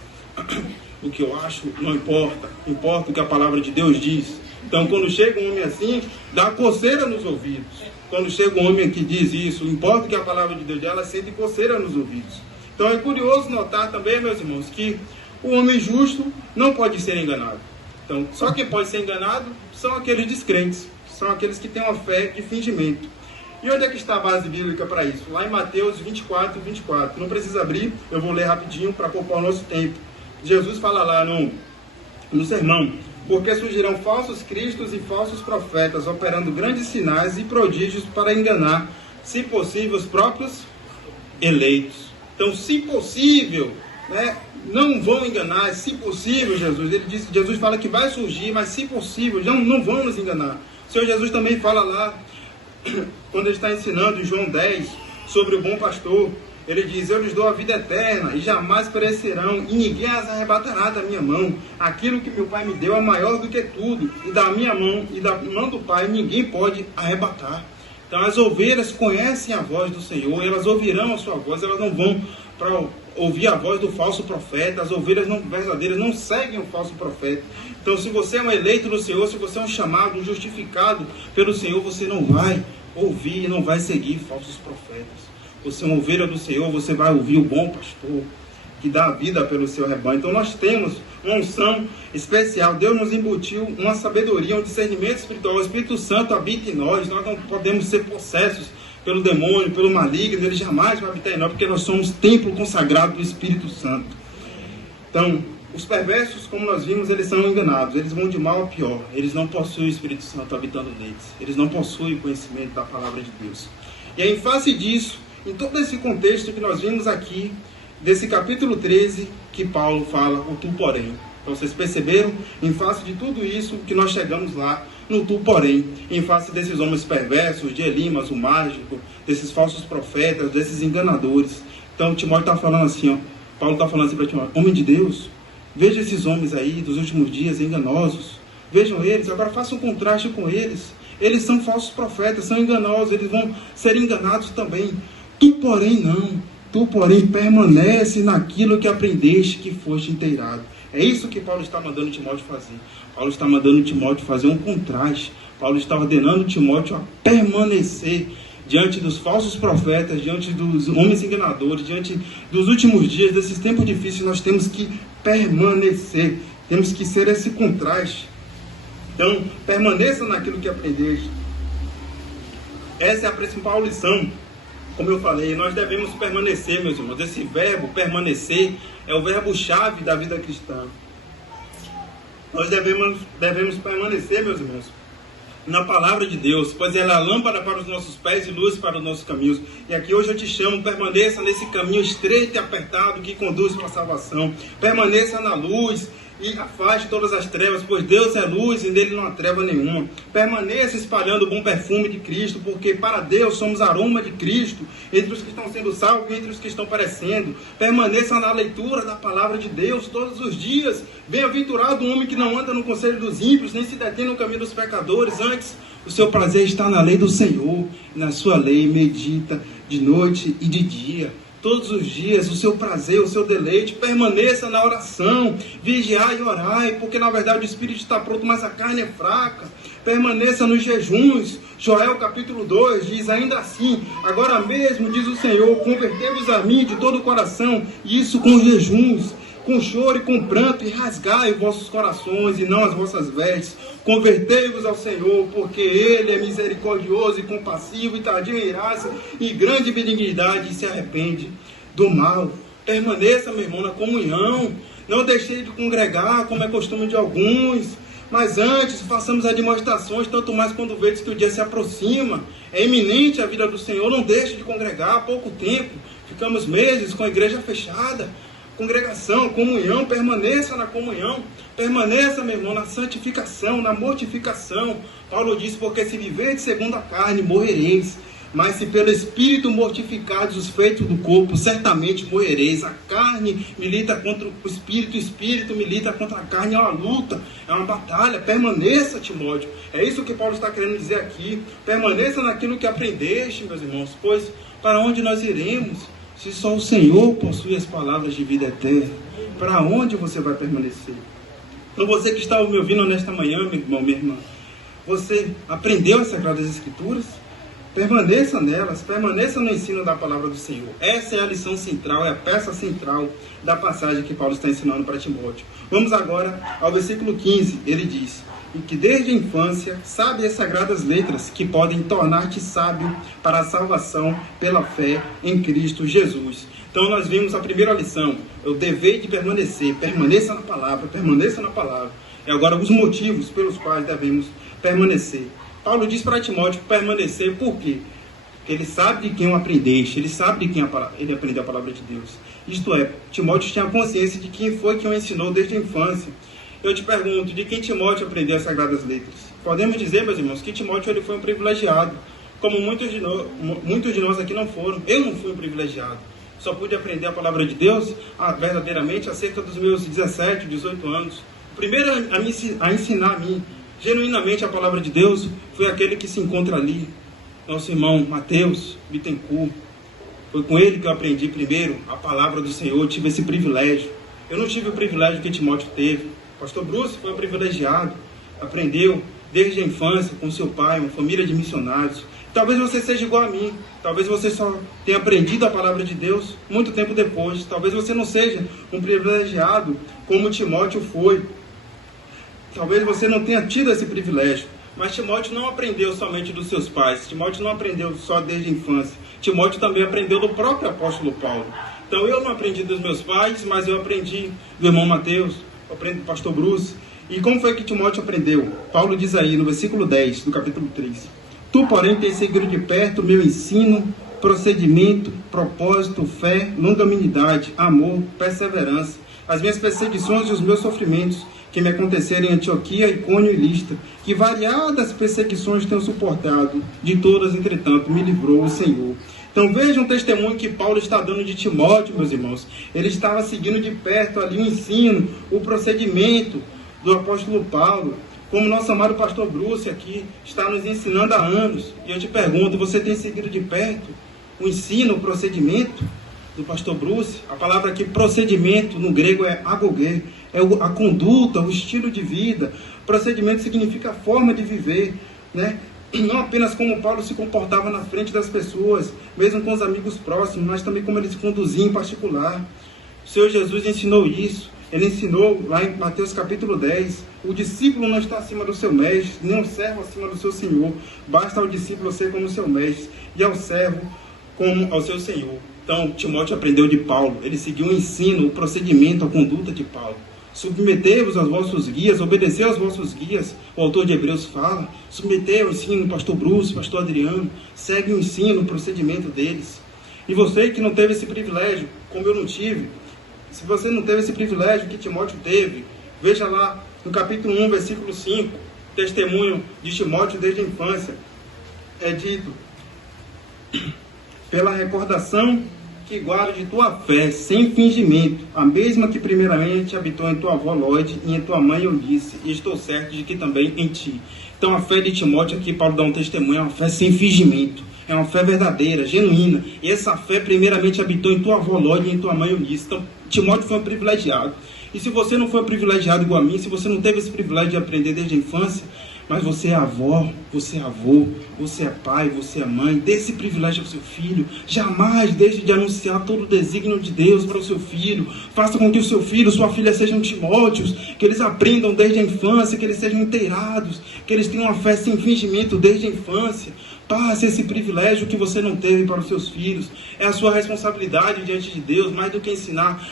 o que eu acho não importa, importa o que a palavra de Deus diz. Então quando chega um homem assim, dá coceira nos ouvidos. Quando chega um homem que diz isso, importa o que a palavra de Deus diz, ela sente coceira nos ouvidos. Então é curioso notar também, meus irmãos, que o homem justo não pode ser enganado. Então só quem pode ser enganado são aqueles descrentes, são aqueles que têm uma fé de fingimento. E onde é que está a base bíblica para isso? Lá em Mateus 24, 24. Não precisa abrir, eu vou ler rapidinho para poupar o nosso tempo. Jesus fala lá no sermão: porque surgirão falsos cristos e falsos profetas, operando grandes sinais e prodígios para enganar, se possível, os próprios eleitos. Então, se possível, né, não vão enganar, se possível, Jesus fala que vai surgir, mas se possível, não vão nos enganar. O Senhor Jesus também fala lá, quando ele está ensinando em João 10, sobre o bom pastor, ele diz: eu lhes dou a vida eterna e jamais perecerão, e ninguém as arrebatará da minha mão. Aquilo que meu Pai me deu é maior do que tudo, e da minha mão e da mão do Pai ninguém pode arrebatar. Então as ovelhas conhecem a voz do Senhor, elas ouvirão a sua voz, elas não vão para ouvir a voz do falso profeta. As ovelhas verdadeiras não seguem o falso profeta. Então se você é um eleito do Senhor, se você é um chamado, um justificado pelo Senhor, você não vai ouvir e não vai seguir falsos profetas. Você é uma ovelha do Senhor, você vai ouvir o bom pastor, que dá a vida pelo seu rebanho. Então nós temos uma unção especial. Deus nos embutiu uma sabedoria, um discernimento espiritual. O Espírito Santo habita em nós. Nós não podemos ser possessos pelo demônio, pelo maligno. Ele jamais vai habitar em nós, porque nós somos templo consagrado do Espírito Santo. Então, os perversos, como nós vimos, eles são enganados. Eles vão de mal a pior. Eles não possuem o Espírito Santo habitando neles. Eles não possuem o conhecimento da palavra de Deus. E aí, em face disso, em todo esse contexto que nós vimos aqui, desse capítulo 13, que Paulo fala, o tu porém. Então vocês perceberam, em face de tudo isso, que nós chegamos lá, no tu porém, em face desses homens perversos, de Elimas, o mágico, desses falsos profetas, desses enganadores. Então Timóteo está falando assim, ó, Paulo está falando assim para Timóteo, homem de Deus, veja esses homens aí dos últimos dias enganosos, vejam eles, agora faça um contraste com eles. Eles são falsos profetas, são enganosos, eles vão ser enganados também. Tu porém não. Tu, porém, permanece naquilo que aprendeste, que foste inteirado. É isso que Paulo está mandando Timóteo fazer. Paulo está mandando Timóteo fazer um contraste. Paulo está ordenando Timóteo a permanecer diante dos falsos profetas, diante dos homens enganadores, diante dos últimos dias, desses tempos difíceis. Nós temos que permanecer. Temos que ser esse contraste. Então, permaneça naquilo que aprendeste. Essa é a principal lição. Como eu falei, nós devemos permanecer, meus irmãos. Esse verbo, permanecer, é o verbo-chave da vida cristã. Nós devemos permanecer, meus irmãos, na palavra de Deus, pois ela é a lâmpada para os nossos pés e luz para os nossos caminhos. E aqui hoje eu te chamo, permaneça nesse caminho estreito e apertado que conduz para a salvação. Permaneça na luz e afaste todas as trevas, pois Deus é luz e nele não há treva nenhuma. Permaneça espalhando o bom perfume de Cristo, porque para Deus somos aroma de Cristo, entre os que estão sendo salvos e entre os que estão perecendo. Permaneça na leitura da palavra de Deus todos os dias. Bem-aventurado o homem que não anda no conselho dos ímpios, nem se detém no caminho dos pecadores. Antes, o seu prazer está na lei do Senhor, na sua lei medita de noite e de dia. Todos os dias, o seu prazer, o seu deleite, permaneça na oração, vigiai e orai, porque na verdade o espírito está pronto, mas a carne é fraca. Permaneça nos jejuns. Joel capítulo 2 diz, ainda assim, agora mesmo, diz o Senhor, convertei-vos a mim de todo o coração, e isso com jejuns, com choro e com pranto, e rasgai os vossos corações e não as vossas vestes. Convertei-vos ao Senhor, porque Ele é misericordioso e compassivo e tardio em graça e grande benignidade, e se arrepende do mal. Permaneça, meu irmão, na comunhão. Não deixei de congregar, como é costume de alguns. Mas antes, façamos demonstrações, tanto mais quando vedes que o dia se aproxima. É iminente a vida do Senhor, não deixe de congregar. Há pouco tempo, ficamos meses com a igreja fechada. Congregação, comunhão, permaneça na comunhão, permaneça, meu irmão, na santificação, na mortificação. Paulo diz, porque se viverdes segundo a carne, morrereis, mas se pelo Espírito mortificados os feitos do corpo, certamente morrereis. A carne milita contra o Espírito milita contra a carne, é uma luta, é uma batalha. Permaneça, Timóteo, é isso que Paulo está querendo dizer aqui. Permaneça naquilo que aprendeste, meus irmãos, pois para onde nós iremos? Se só o Senhor possui as palavras de vida eterna, para onde você vai permanecer? Então você que está me ouvindo nesta manhã, meu irmão, minha irmã, você aprendeu as Sagradas Escrituras? Permaneça nelas, permaneça no ensino da palavra do Senhor. Essa é a lição central, é a peça central da passagem que Paulo está ensinando para Timóteo. Vamos agora ao versículo 15, ele diz, e que desde a infância sabe as sagradas letras que podem tornar-te sábio para a salvação pela fé em Cristo Jesus. Então nós vimos a primeira lição, eu devei de permanecer, permaneça na palavra, permaneça na palavra. E agora os motivos pelos quais devemos permanecer. Paulo diz para Timóteo permanecer, por quê? Porque ele sabe de quem o aprendeste, ele sabe de quem ele aprendeu a palavra de Deus. Isto é, Timóteo tinha consciência de quem foi que o ensinou desde a infância. Eu te pergunto, de quem Timóteo aprendeu as Sagradas Letras? Podemos dizer, meus irmãos, que Timóteo ele foi um privilegiado, como muitos de nós aqui não foram. Eu não fui um privilegiado. Só pude aprender a palavra de Deus verdadeiramente acerca dos meus 17, 18 anos. O primeiro a ensinar a mim, genuinamente, a palavra de Deus, foi aquele que se encontra ali, nosso irmão Mateus Bittencourt. Foi com ele que eu aprendi primeiro a palavra do Senhor, eu tive esse privilégio. Eu não tive o privilégio que Timóteo teve. O pastor Bruce foi um privilegiado, aprendeu desde a infância com seu pai, uma família de missionários. Talvez você seja igual a mim, talvez você só tenha aprendido a palavra de Deus muito tempo depois. Talvez você não seja um privilegiado como Timóteo foi. Talvez você não tenha tido esse privilégio. Mas Timóteo não aprendeu somente dos seus pais. Timóteo não aprendeu só desde a infância. Timóteo também aprendeu do próprio apóstolo Paulo. Então eu não aprendi dos meus pais, mas eu aprendi do irmão Mateus, eu aprendi do pastor Bruce. E como foi que Timóteo aprendeu? Paulo diz aí no versículo 10 do capítulo 3. Tu, porém, tens seguido de perto o meu ensino, procedimento, propósito, fé, longanimidade, amor, perseverança, as minhas perseguições e os meus sofrimentos, que me aconteceram em Antioquia, Icônio e Listra, que variadas perseguições tenho suportado, de todas, entretanto, me livrou o Senhor. Então vejam o testemunho que Paulo está dando de Timóteo, meus irmãos. Ele estava seguindo de perto ali o ensino, o procedimento do apóstolo Paulo, como nosso amado pastor Bruce aqui está nos ensinando há anos. E eu te pergunto, você tem seguido de perto o ensino, o procedimento do pastor Bruce? A palavra aqui, procedimento, no grego é agogê, é a conduta, o estilo de vida. Procedimento significa a forma de viver, né? E não apenas como Paulo se comportava na frente das pessoas, mesmo com os amigos próximos, mas também como ele se conduzia em particular. O Senhor Jesus ensinou isso. Ele ensinou lá em Mateus capítulo 10, o discípulo não está acima do seu mestre, nem o servo acima do seu senhor. Basta ao discípulo ser como seu mestre e ao servo como ao seu senhor. Então, Timóteo aprendeu de Paulo. Ele seguiu o ensino, o procedimento, a conduta de Paulo. Submetei-vos aos vossos guias, obedecei aos vossos guias. O autor de Hebreus fala, submetei ao ensino, pastor Bruce, pastor Adriano, segue o ensino, o procedimento deles. E você que não teve esse privilégio, como eu não tive, se você não teve esse privilégio que Timóteo teve, veja lá no capítulo 1, versículo 5, testemunho de Timóteo desde a infância. É dito, pela recordação que guardo de tua fé, sem fingimento, a mesma que primeiramente habitou em tua avó Lóide e em tua mãe Eunice, e estou certo de que também em ti. Então a fé de Timóteo, aqui Paulo dá um testemunho, é uma fé sem fingimento, é uma fé verdadeira, genuína, e essa fé primeiramente habitou em tua avó Lóide e em tua mãe Eunice. Então Timóteo foi um privilegiado. E se você não foi um privilegiado igual a mim, se você não teve esse privilégio de aprender desde a infância, mas você é avó, você é avô, você é pai, você é mãe, dê esse privilégio ao seu filho. Jamais deixe de anunciar todo o desígnio de Deus para o seu filho. Faça com que o seu filho, sua filha sejam Timóteos, que eles aprendam desde a infância, que eles sejam inteirados, que eles tenham uma fé sem fingimento desde a infância. Passe esse privilégio que você não teve para os seus filhos. É a sua responsabilidade diante de Deus, mais do que ensinar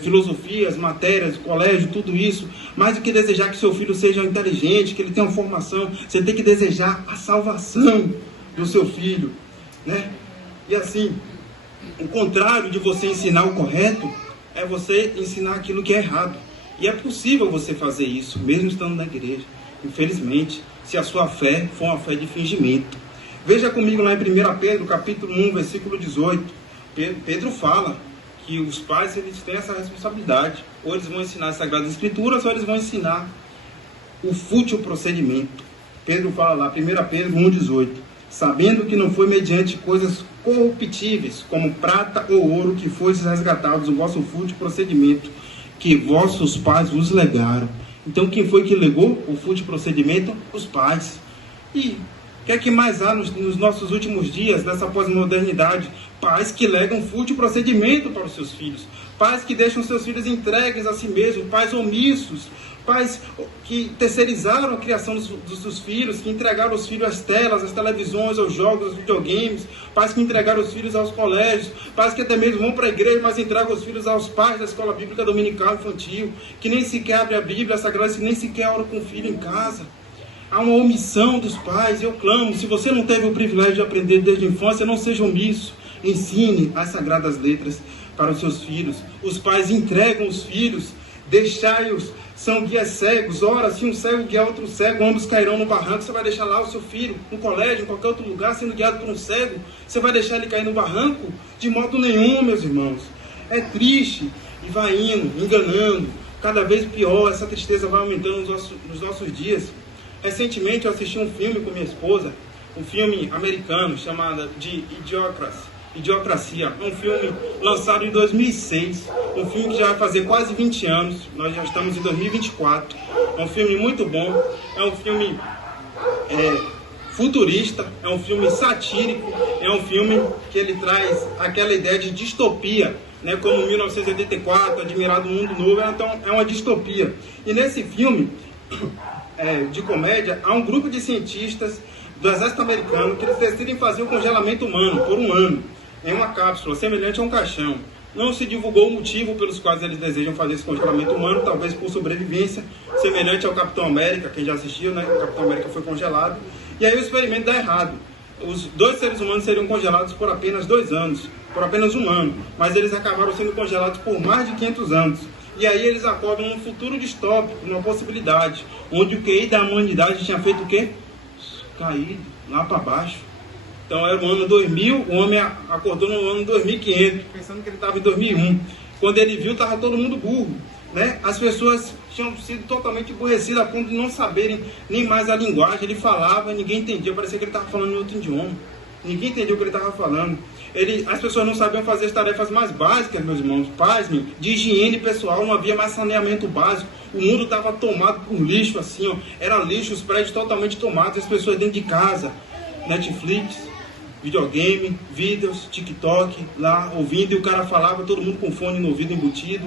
filosofias, matérias, colégio, tudo isso. Mais do que desejar que seu filho seja inteligente, que ele tenha uma formação. Você tem que desejar a salvação do seu filho, né? E assim, o contrário de você ensinar o correto é você ensinar aquilo que é errado. E é possível você fazer isso, mesmo estando na igreja. Infelizmente, se a sua fé for uma fé de fingimento. Veja comigo lá em 1 Pedro, capítulo 1, versículo 18. Pedro fala que os pais eles têm essa responsabilidade. Ou eles vão ensinar as Sagradas Escrituras, ou eles vão ensinar o fútil procedimento. Pedro fala lá, 1 Pedro 1, 18. Sabendo que não foi mediante coisas corruptíveis, como prata ou ouro, que fostes resgatados o vosso fútil procedimento, que vossos pais vos legaram. Então quem foi que legou o fútil procedimento? Os pais. E o que é que mais há nos nossos últimos dias, nessa pós-modernidade? Pais que legam fútil procedimento para os seus filhos. Pais que deixam seus filhos entregues a si mesmos. Pais omissos. Pais que terceirizaram a criação dos filhos, que entregaram os filhos às telas, às televisões, aos jogos, aos videogames. Pais que entregaram os filhos aos colégios. Pais que até mesmo vão para a igreja, mas entregam os filhos aos pais da escola bíblica dominical infantil. Que nem sequer abre a Bíblia Sagrada, que nem sequer ora com o filho em casa. Há uma omissão dos pais. Eu clamo, se você não teve o privilégio de aprender desde a infância, não seja omisso. Ensine as sagradas letras para os seus filhos. Os pais entregam os filhos, deixai-os, são guias cegos. Ora, se um cego guiar outro cego, ambos cairão no barranco. Você vai deixar lá o seu filho, no colégio, em qualquer outro lugar, sendo guiado por um cego? Você vai deixar ele cair no barranco? De modo nenhum, meus irmãos. É triste e vai indo, enganando. Cada vez pior, essa tristeza vai aumentando nos nossos dias. Recentemente eu assisti um filme com minha esposa, um filme americano chamado de Idiocracia. É um filme lançado em 2006, um filme que já vai fazer quase 20 anos, nós já estamos em 2024. É um filme muito bom, é um filme futurista, é um filme satírico, é um filme que ele traz aquela ideia de distopia, né, como 1984, Admirado Mundo Novo, então é uma distopia. E nesse filme de comédia, há um grupo de cientistas do exército americano que eles decidem fazer o congelamento humano por um ano, em uma cápsula semelhante a um caixão. Não se divulgou o motivo pelos quais eles desejam fazer esse congelamento humano, talvez por sobrevivência, semelhante ao Capitão América, quem já assistiu, né? O Capitão América foi congelado. E aí o experimento dá errado. Os 2 seres humanos seriam congelados por apenas 2 anos, por apenas um ano, mas eles acabaram sendo congelados por mais de 500 anos. E aí eles acordam num futuro distópico, numa possibilidade, onde o QI da humanidade tinha feito o quê? Caído lá para baixo. Então era o ano 2000, o homem acordou no ano 2500, pensando que ele estava em 2001. Quando ele viu, estava todo mundo burro, né? As pessoas tinham sido totalmente emburrecidas a ponto de não saberem nem mais a linguagem. Ele falava, ninguém entendia, parecia que ele estava falando em outro idioma. Ninguém entendeu o que ele estava falando. As pessoas não sabiam fazer as tarefas mais básicas, meus irmãos. Pasmem, de higiene pessoal, não havia mais saneamento básico. O mundo estava tomado por lixo, assim, ó. Era lixo, os prédios totalmente tomados, as pessoas dentro de casa. Netflix, videogame, vídeos, TikTok, lá ouvindo, e o cara falava, todo mundo com fone no ouvido embutido,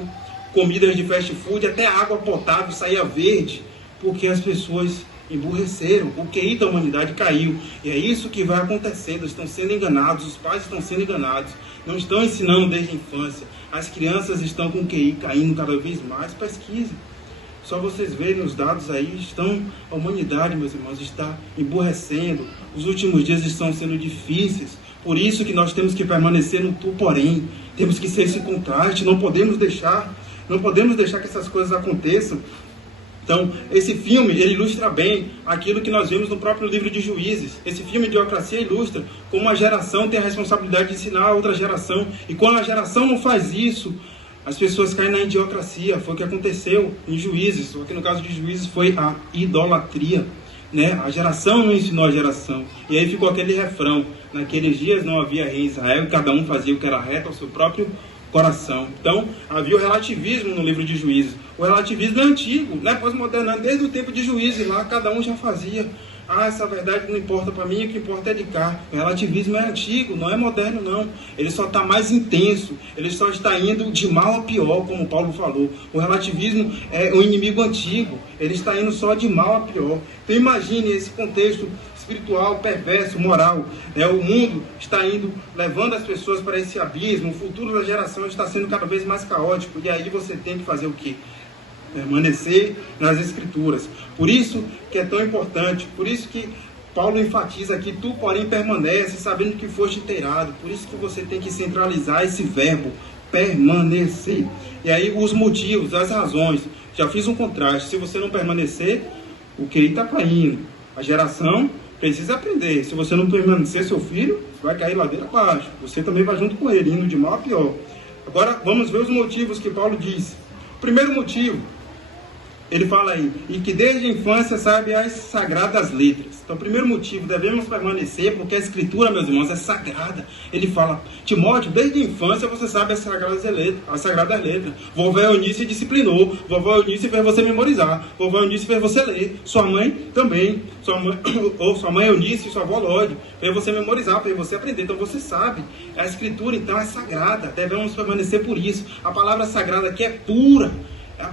comidas de fast food, até água potável saía verde, porque as pessoas emburreceram, o QI da humanidade caiu, e é isso que vai acontecendo, estão sendo enganados, os pais estão sendo enganados, não estão ensinando desde a infância, as crianças estão com o QI caindo cada vez mais. Pesquise. Só vocês verem os dados aí, a humanidade, meus irmãos, está emburrecendo. Os últimos dias estão sendo difíceis. Por isso que nós temos que permanecer no tu, porém. Temos que ser esse contraste. Não podemos deixar que essas coisas aconteçam. Então, esse filme, ele ilustra bem aquilo que nós vemos no próprio livro de Juízes. Esse filme Idiocracia ilustra como uma geração tem a responsabilidade de ensinar a outra geração. E quando a geração não faz isso, as pessoas caem na idiocracia. Foi o que aconteceu em Juízes. Só que no caso de Juízes foi a idolatria, né? A geração não ensinou a geração. E aí ficou aquele refrão: naqueles dias não havia rei em Israel, e cada um fazia o que era reto ao seu próprio coração. Então, havia o relativismo no livro de Juízes. O relativismo é antigo, né? Pós-moderno, desde o tempo de Juízes lá, cada um já fazia. Essa verdade não importa para mim, o que importa é de cá. O relativismo é antigo, não é moderno, não. Ele só está mais intenso, ele só está indo de mal a pior, como Paulo falou. O relativismo é um inimigo antigo, ele está indo só de mal a pior. Então imagine esse contexto espiritual, perverso, moral. O mundo está indo, levando as pessoas para esse abismo, o futuro da geração está sendo cada vez mais caótico, e aí você tem que fazer o quê? Permanecer nas Escrituras. Por isso que é tão importante, por isso que Paulo enfatiza aqui: tu, porém, permanece, sabendo que foste inteirado. Por isso que você tem que centralizar esse verbo, permanecer. E aí os motivos, as razões. Já fiz um contraste. Se você não permanecer, o QI está caindo. A geração precisa aprender. Se você não permanecer, seu filho vai cair ladeira abaixo. Você também vai junto com ele, indo de mal a pior. Agora vamos ver os motivos que Paulo diz. Primeiro motivo, ele fala aí: e que desde a infância sabe as sagradas letras. Então, primeiro motivo, devemos permanecer, porque a Escritura, meus irmãos, é sagrada. Ele fala: Timóteo, desde a infância você sabe as sagradas letras. Vovó Eunice disciplinou, vovó Eunice fez você memorizar, vovó Eunice fez você ler, sua mãe também, sua mãe Eunice, sua avó Lorde, fez você memorizar, fez você aprender. Então você sabe, a Escritura então é sagrada, devemos permanecer por isso. A palavra sagrada aqui é pura,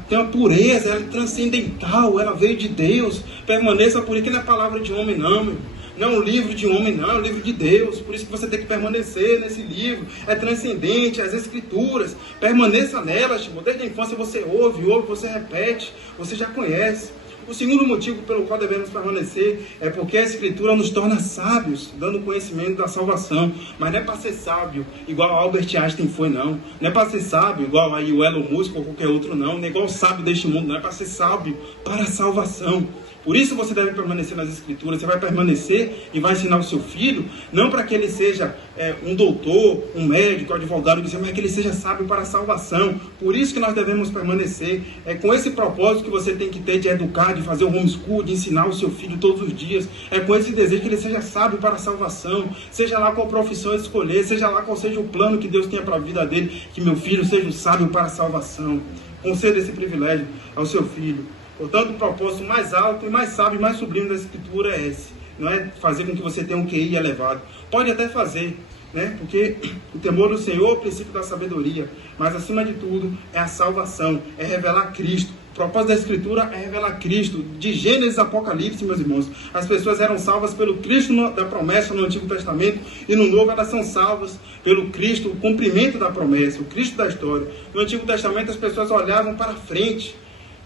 tem uma pureza, ela é transcendental, ela veio de Deus. Permaneça por isso, que não é palavra de homem não, meu. Não é um livro de homem não, é um livro de Deus. Por isso que você tem que permanecer nesse livro. É transcendente, as Escrituras. Permaneça nelas, tipo, desde a infância você ouve, você repete, você já conhece. O segundo motivo pelo qual devemos permanecer é porque a Escritura nos torna sábios, dando conhecimento da salvação. Mas não é para ser sábio igual Albert Einstein foi, não. Não é para ser sábio igual aí o Elon Musk ou qualquer outro, não. Não é igual o sábio deste mundo, não. É para ser sábio para a salvação. Por isso você deve permanecer nas Escrituras. Você vai permanecer e vai ensinar o seu filho, não para que ele seja um doutor, um médico, um advogado, mas que ele seja sábio para a salvação. Por isso que nós devemos permanecer. É com esse propósito que você tem que ter de educar, de fazer o homeschool, de ensinar o seu filho todos os dias. É com esse desejo que ele seja sábio para a salvação. Seja lá qual profissão ele escolher, seja lá qual seja o plano que Deus tenha para a vida dele, que meu filho seja o sábio para a salvação. Conceda esse privilégio ao seu filho. Portanto, o propósito mais alto e mais sábio e mais sublime da Escritura é esse. Não é fazer com que você tenha um QI elevado. Pode até fazer, né? Porque o temor do Senhor é o princípio da sabedoria. Mas, acima de tudo, é a salvação. É revelar Cristo. O propósito da Escritura é revelar Cristo. De Gênesis a Apocalipse, meus irmãos. As pessoas eram salvas pelo Cristo da promessa no Antigo Testamento. E no Novo elas são salvas pelo Cristo, o cumprimento da promessa. O Cristo da história. No Antigo Testamento as pessoas olhavam para frente.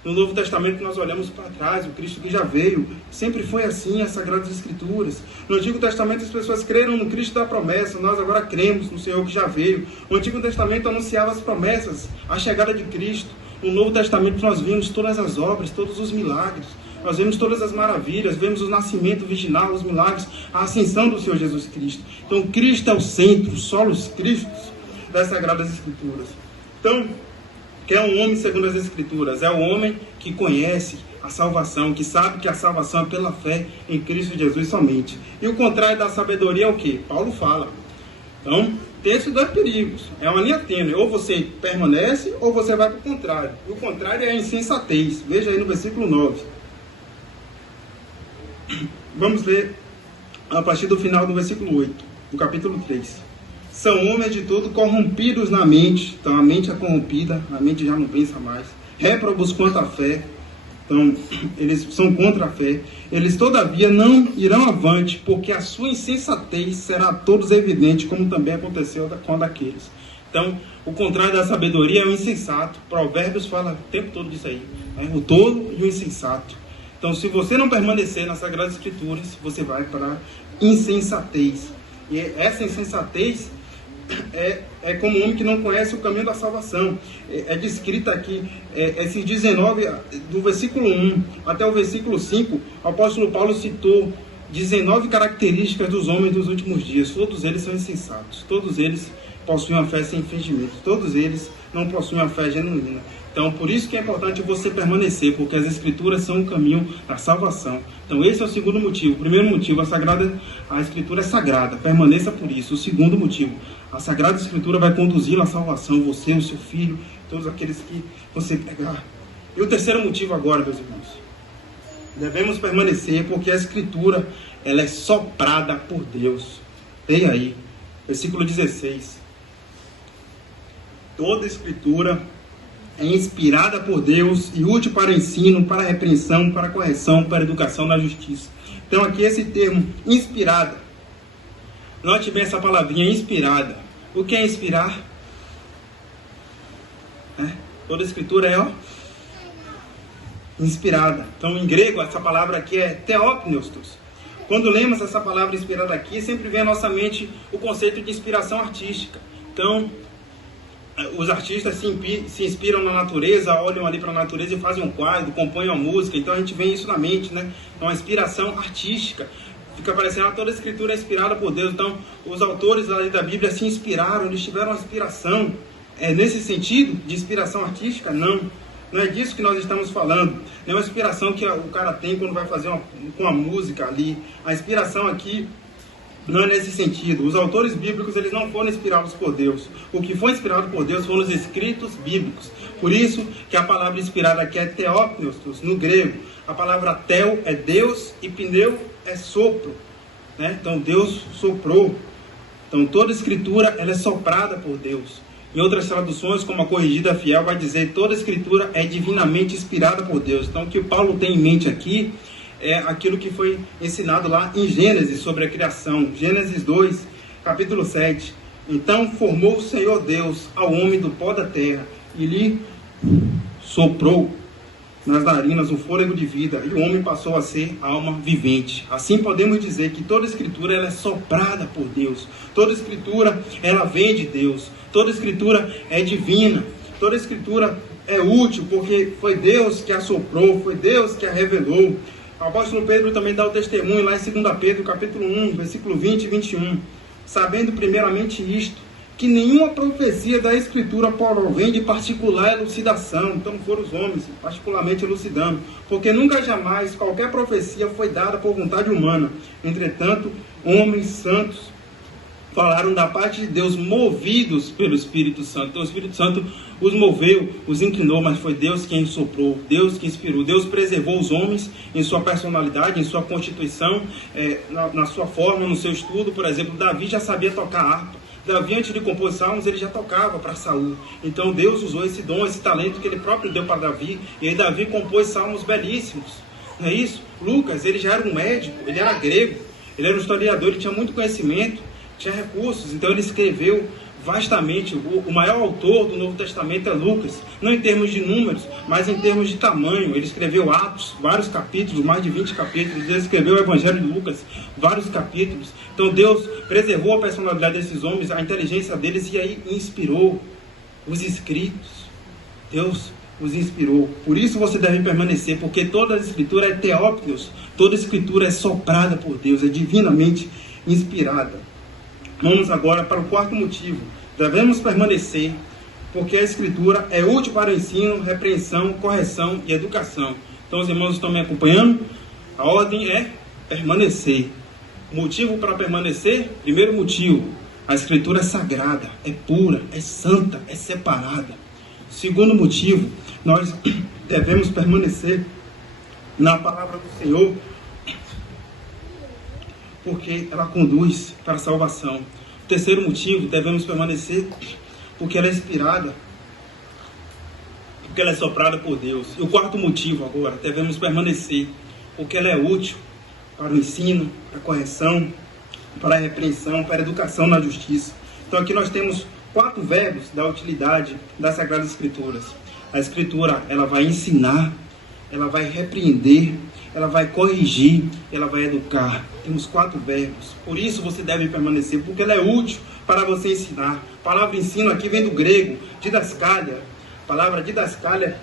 No Novo Testamento nós olhamos para trás, o Cristo que já veio. Sempre foi assim as Sagradas Escrituras. No Antigo Testamento as pessoas creram no Cristo da promessa, nós agora cremos no Senhor que já veio. O Antigo Testamento anunciava as promessas, a chegada de Cristo. No Novo Testamento nós vimos todas as obras, todos os milagres. Nós vemos todas as maravilhas, vemos o nascimento virginal, os milagres, a ascensão do Senhor Jesus Cristo. Então Cristo é o centro, solos Cristos das Sagradas Escrituras. Então, que é um homem segundo as Escrituras, é o homem que conhece a salvação, que sabe que a salvação é pela fé em Cristo Jesus somente. E o contrário da sabedoria é o que? Paulo fala. Então, tem esses dois perigos. É uma linha tênue. Ou você permanece, ou você vai para o contrário. E o contrário é a insensatez. Veja aí no versículo 9. Vamos ler a partir do final do versículo 8, do capítulo 3. São homens de todo corrompidos na mente. Então a mente é corrompida, a mente já não pensa mais. Réprobos quanto à fé. Então eles são contra a fé. Eles todavia não irão avante, porque a sua insensatez será a todos evidente, como também aconteceu com a daqueles. Então o contrário da sabedoria é o insensato. Provérbios fala o tempo todo disso aí, né? O tolo e o insensato. Então se você não permanecer nas Sagradas Escrituras, você vai para a insensatez. E essa insensatez é como um homem que não conhece o caminho da salvação. É descrita aqui, esses 19, do versículo 1 até o versículo 5, o apóstolo Paulo citou 19 características dos homens dos últimos dias. Todos eles são insensatos, todos eles possuem uma fé sem fingimento, todos eles não possuem uma fé genuína. Então, por isso que é importante você permanecer, porque as Escrituras são o caminho da salvação. Então, esse é o segundo motivo. O primeiro motivo, a Escritura é sagrada, permaneça por isso. O segundo motivo, a Sagrada Escritura vai conduzi-la à salvação, você, o seu filho, todos aqueles que você pegar. E o terceiro motivo agora, meus irmãos, devemos permanecer, porque a Escritura, ela é soprada por Deus. Tem aí, versículo 16. Toda Escritura é inspirada por Deus e útil para o ensino, para a repreensão, para a correção, para a educação na justiça. Então aqui esse termo, inspirada. Note bem essa palavrinha, inspirada. O que é inspirar? Toda Escritura é inspirada. Então em grego essa palavra aqui é theopneustos. Quando lemos essa palavra inspirada aqui, sempre vem à nossa mente o conceito de inspiração artística. Então os artistas se inspiram na natureza, olham ali para a natureza e fazem um quadro, compõem uma música. Então a gente vê isso na mente, né? Então a inspiração artística. Fica parecendo toda a Escritura é inspirada por Deus. Então os autores ali da Bíblia se inspiraram, eles tiveram uma inspiração. Nesse sentido de inspiração artística? Não. Não é disso que nós estamos falando. Não é uma inspiração que o cara tem quando vai fazer com a música ali. A inspiração aqui não é nesse sentido. Os autores bíblicos, eles não foram inspirados por Deus. O que foi inspirado por Deus foram os escritos bíblicos. Por isso que a palavra inspirada aqui é theopneustos, no grego. A palavra theo é Deus e pneu é sopro, né? Então Deus soprou. Então toda escritura, ela é soprada por Deus. Em outras traduções, como a Corrigida Fiel vai dizer, toda escritura é divinamente inspirada por Deus. Então o que Paulo tem em mente aqui é aquilo que foi ensinado lá em Gênesis sobre a criação. Gênesis 2, capítulo 7. Então formou o Senhor Deus ao homem do pó da terra e lhe soprou nas narinas o fôlego de vida, e o homem passou a ser alma vivente. Assim podemos dizer que toda escritura ela é soprada por Deus. Toda escritura ela vem de Deus. Toda escritura é divina. Toda escritura é útil porque foi Deus que a soprou, foi Deus que a revelou. O O apóstolo Pedro também dá o testemunho lá em 2 Pedro, capítulo 1, versículo 20 e 21. Sabendo primeiramente isto, que nenhuma profecia da Escritura provém de particular elucidação. Então foram os homens, particularmente elucidando. Porque nunca jamais qualquer profecia foi dada por vontade humana. Entretanto, homens santos falaram da parte de Deus, movidos pelo Espírito Santo. Então o Espírito Santo os moveu, os inclinou, mas foi Deus quem soprou, Deus que inspirou. Deus preservou os homens em sua personalidade, em sua constituição, na sua forma, no seu estudo. Por exemplo, Davi já sabia tocar harpa. Davi, antes de compor salmos, ele já tocava para Saul. Então Deus usou esse dom, esse talento que ele próprio deu para Davi. E aí Davi compôs salmos belíssimos. Não é isso? Lucas, ele já era um médico, ele era grego, ele era um historiador, ele tinha muito conhecimento, tinha recursos. Então ele escreveu vastamente. O maior autor do Novo Testamento é Lucas, não em termos de números, mas em termos de tamanho. Ele escreveu Atos, vários capítulos, mais de 20 capítulos. Ele escreveu o Evangelho de Lucas, vários capítulos. Então Deus preservou a personalidade desses homens, a inteligência deles, e aí inspirou os escritos. Deus os inspirou. Por isso você deve permanecer, porque toda a Escritura é teópneos, toda a Escritura é soprada por Deus, é divinamente inspirada. Vamos agora para o quarto motivo. Devemos permanecer, porque a Escritura é útil para o ensino, repreensão, correção e educação. Então os irmãos estão me acompanhando? A ordem é permanecer. Motivo para permanecer? Primeiro motivo, a Escritura é sagrada, é pura, é santa, é separada. Segundo motivo, nós devemos permanecer na palavra do Senhor, porque ela conduz para a salvação. O terceiro motivo, devemos permanecer porque ela é inspirada, porque ela é soprada por Deus. E o quarto motivo agora, devemos permanecer porque ela é útil para o ensino, para a correção, para a repreensão, para a educação na justiça. Então aqui nós temos 4 verbos da utilidade das Sagradas Escrituras. A Escritura, ela vai ensinar, ela vai repreender, ela vai corrigir, ela vai educar. Temos 4 verbos. Por isso você deve permanecer, porque ela é útil para você ensinar. A palavra ensino aqui vem do grego, didaskalia. A palavra didaskalia,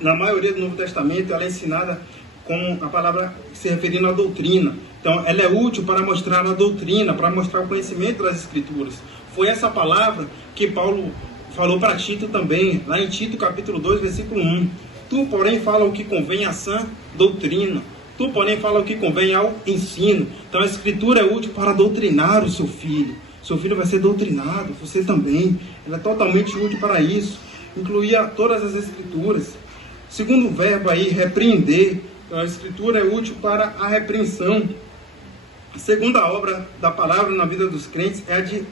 na maioria do Novo Testamento, ela é ensinada com a palavra se referindo à doutrina. Então, ela é útil para mostrar a doutrina, para mostrar o conhecimento das Escrituras. Foi essa palavra que Paulo falou para Tito também, lá em Tito capítulo 2, versículo 1. Tu, porém, fala o que convém à sã doutrina. Tu, porém, fala o que convém ao ensino. Então, a Escritura é útil para doutrinar o seu filho. Seu filho vai ser doutrinado, você também. Ela é totalmente útil para isso. Incluía todas as Escrituras. Segundo verbo aí, repreender. Então, a Escritura é útil para a repreensão. A segunda obra da palavra na vida dos crentes é a de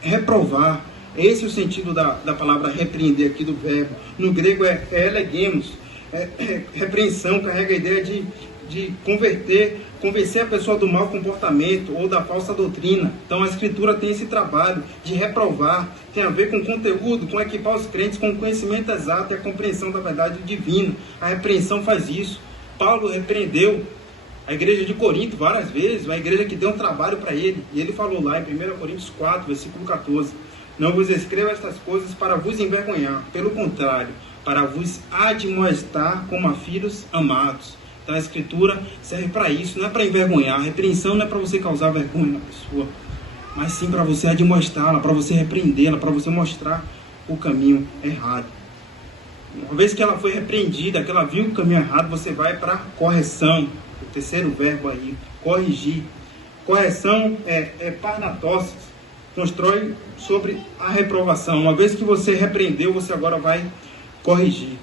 reprovar. Esse é o sentido da palavra repreender aqui do verbo. No grego é elegemos. Repreensão carrega a ideia de convencer a pessoa do mau comportamento ou da falsa doutrina. Então a Escritura tem esse trabalho de reprovar, tem a ver com conteúdo, com equipar os crentes com o conhecimento exato e a compreensão da verdade divina. A repreensão faz isso. Paulo repreendeu a igreja de Corinto várias vezes, uma igreja que deu um trabalho para ele, e ele falou lá em 1 Coríntios 4, versículo 14, não vos escrevo estas coisas para vos envergonhar, pelo contrário, para vos admoestar como a filhos amados. Então a Escritura serve para isso, não é para envergonhar. A repreensão não é para você causar vergonha na pessoa, mas sim para você admoestá-la, para você repreendê-la, para você mostrar o caminho errado. Uma vez que ela foi repreendida, que ela viu o caminho errado, você vai para a correção. O terceiro verbo aí, corrigir. Correção é parnatosis, constrói sobre a reprovação. Uma vez que você repreendeu, você agora vai corrigir.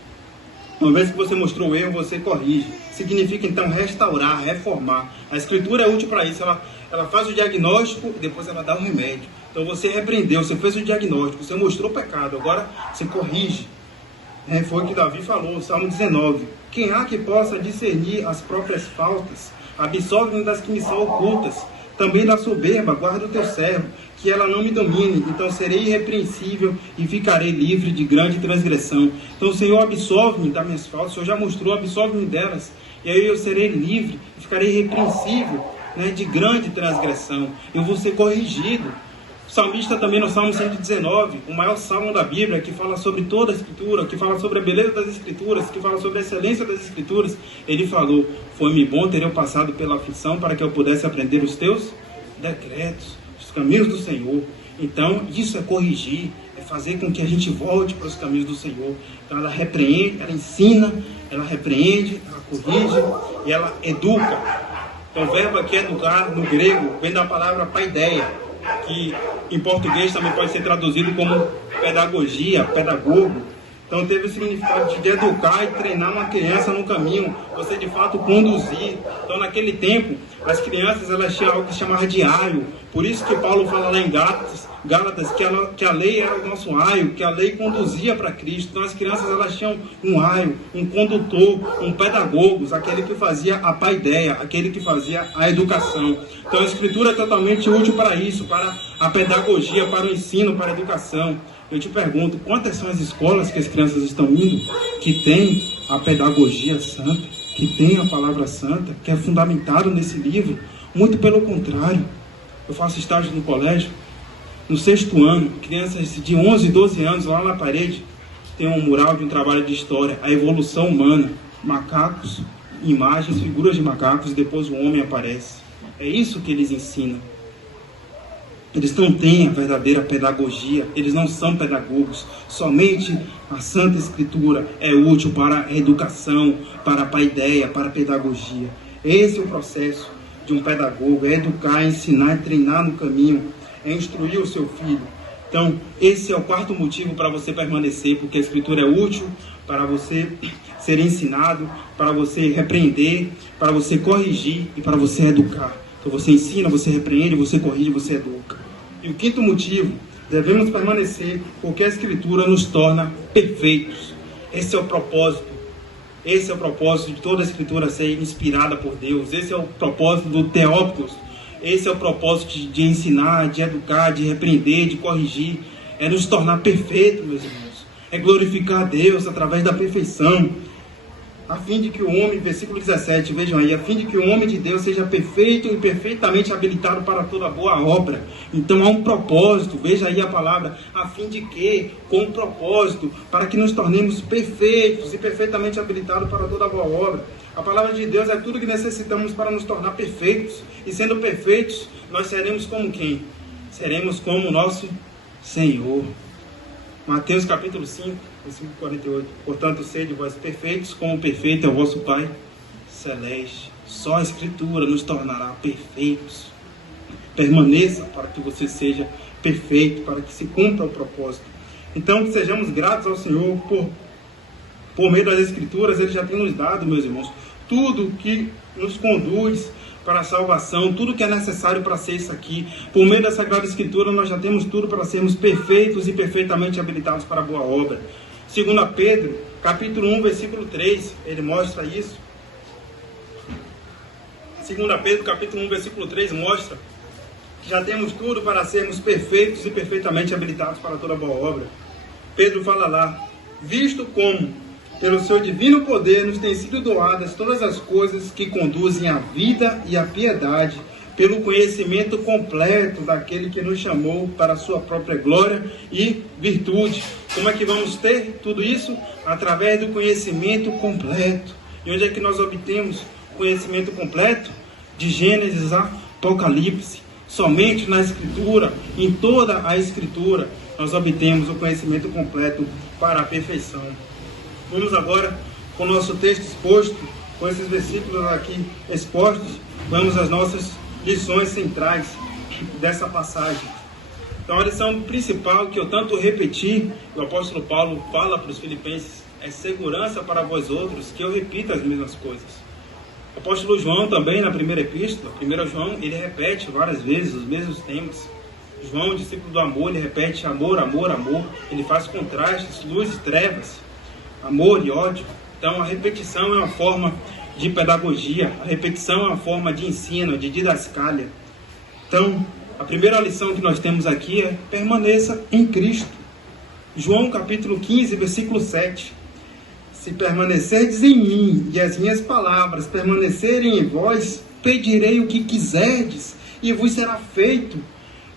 Uma vez que você mostrou o erro, você corrige. Significa então restaurar, reformar. A Escritura é útil para isso. Ela faz o diagnóstico e depois ela dá o remédio. Então você repreendeu, você fez o diagnóstico, você mostrou o pecado, agora você corrige. Foi o que Davi falou, Salmo 19. Quem há que possa discernir as próprias faltas? Absolve-me das que me são ocultas. Também da soberba, guarda o teu servo, que ela não me domine. Então serei irrepreensível e ficarei livre de grande transgressão. Então, Senhor, absolve-me das minhas faltas. O Senhor já mostrou, absolve-me delas. E aí eu serei livre e ficarei irrepreensível, de grande transgressão. Eu vou ser corrigido. O salmista também no Salmo 119, o maior salmo da Bíblia, que fala sobre toda a Escritura, que fala sobre a beleza das Escrituras, que fala sobre a excelência das Escrituras, ele falou: foi-me bom ter eu passado pela aflição para que eu pudesse aprender os teus decretos, os caminhos do Senhor. Então, isso é corrigir, é fazer com que a gente volte para os caminhos do Senhor. Então, ela repreende, ela ensina, ela repreende, ela corrige e ela educa. Então, o verbo aqui educar, no grego, vem da palavra paideia, que em português também pode ser traduzido como pedagogia, pedagogo. Então teve o significado de educar e treinar uma criança no caminho, você de fato conduzir. Então naquele tempo, as crianças elas tinham algo que se chamava de aio. Por isso que Paulo fala lá em Gálatas que a lei era o nosso aio, que a lei conduzia para Cristo. Então as crianças elas tinham um aio, um condutor, um pedagogo, aquele que fazia a paideia, aquele que fazia a educação. Então a Escritura é totalmente útil para isso, para a pedagogia, para o ensino, para a educação. Eu te pergunto, quantas são as escolas que as crianças estão indo que tem a pedagogia santa, que tem a palavra santa, que é fundamentado nesse livro? Muito pelo contrário. Eu faço estágio no colégio, no 6º ano, crianças de 11, 12 anos, lá na parede, tem um mural de um trabalho de história, a evolução humana, macacos, imagens, figuras de macacos, e depois o homem aparece. É isso que eles ensinam. Eles não têm a verdadeira pedagogia, eles não são pedagogos. Somente a Santa Escritura é útil para a educação, para a paideia, para a pedagogia. Esse é o processo de um pedagogo, é educar, ensinar, treinar no caminho, é instruir o seu filho. Então, esse é o 4º motivo para você permanecer, porque a Escritura é útil para você ser ensinado, para você repreender, para você corrigir e para você educar. Então, você ensina, você repreende, você corrige, você educa. E o 5º motivo, devemos permanecer porque a Escritura nos torna perfeitos. Esse é o propósito. Esse é o propósito de toda a Escritura ser inspirada por Deus. Esse é o propósito do Teópicos. Esse é o propósito de ensinar, de educar, de repreender, de corrigir. É nos tornar perfeitos, meus irmãos. É glorificar a Deus através da perfeição. A fim de que o homem, versículo 17, vejam aí, a fim de que o homem de Deus seja perfeito e perfeitamente habilitado para toda boa obra. Então há um propósito, veja aí a palavra, a fim de que, com um propósito, para que nos tornemos perfeitos e perfeitamente habilitados para toda boa obra. A palavra de Deus é tudo que necessitamos para nos tornar perfeitos. E sendo perfeitos, nós seremos como quem? Seremos como o nosso Senhor. Mateus capítulo 5, versículo 48. Portanto, sede vós perfeitos, como perfeito é o vosso Pai celeste. Só a Escritura nos tornará perfeitos. Permaneça para que você seja perfeito, para que se cumpra o propósito. Então, que sejamos gratos ao Senhor por meio das Escrituras. Ele já tem nos dado, meus irmãos, tudo que nos conduz para a salvação, tudo que é necessário para ser isso aqui. Por meio da Sagrada Escritura, nós já temos tudo para sermos perfeitos e perfeitamente habilitados para a boa obra. 2 Pedro, capítulo 1, versículo 3, ele mostra isso. 2 Pedro, capítulo 1, versículo 3, mostra que já temos tudo para sermos perfeitos e perfeitamente habilitados para toda boa obra. Pedro fala lá, visto como pelo seu divino poder nos têm sido doadas todas as coisas que conduzem à vida e à piedade, pelo conhecimento completo daquele que nos chamou para a sua própria glória e virtude. Como é que vamos ter tudo isso? Através do conhecimento completo. E onde é que nós obtemos conhecimento completo? De Gênesis a Apocalipse. Somente na Escritura, em toda a Escritura, nós obtemos o conhecimento completo para a perfeição. Vamos agora, com o nosso texto exposto, com esses versículos aqui expostos, vamos às nossas lições centrais dessa passagem. Então, a lição principal que eu tanto repeti, o apóstolo Paulo fala para os filipenses, é segurança para vós outros, que eu repita as mesmas coisas. O apóstolo João também, na primeira epístola, 1 João, ele repete várias vezes os mesmos temas. João, discípulo do amor, ele repete amor, amor, amor. Ele faz contrastes, luz e trevas, amor e ódio. Então, a repetição é uma forma de pedagogia, a repetição é uma forma de ensino, de didascália. Então, a primeira lição que nós temos aqui é permaneça em Cristo. João capítulo 15, versículo 7. Se permanecerdes em mim e as minhas palavras permanecerem em vós, pedirei o que quiserdes e vos será feito.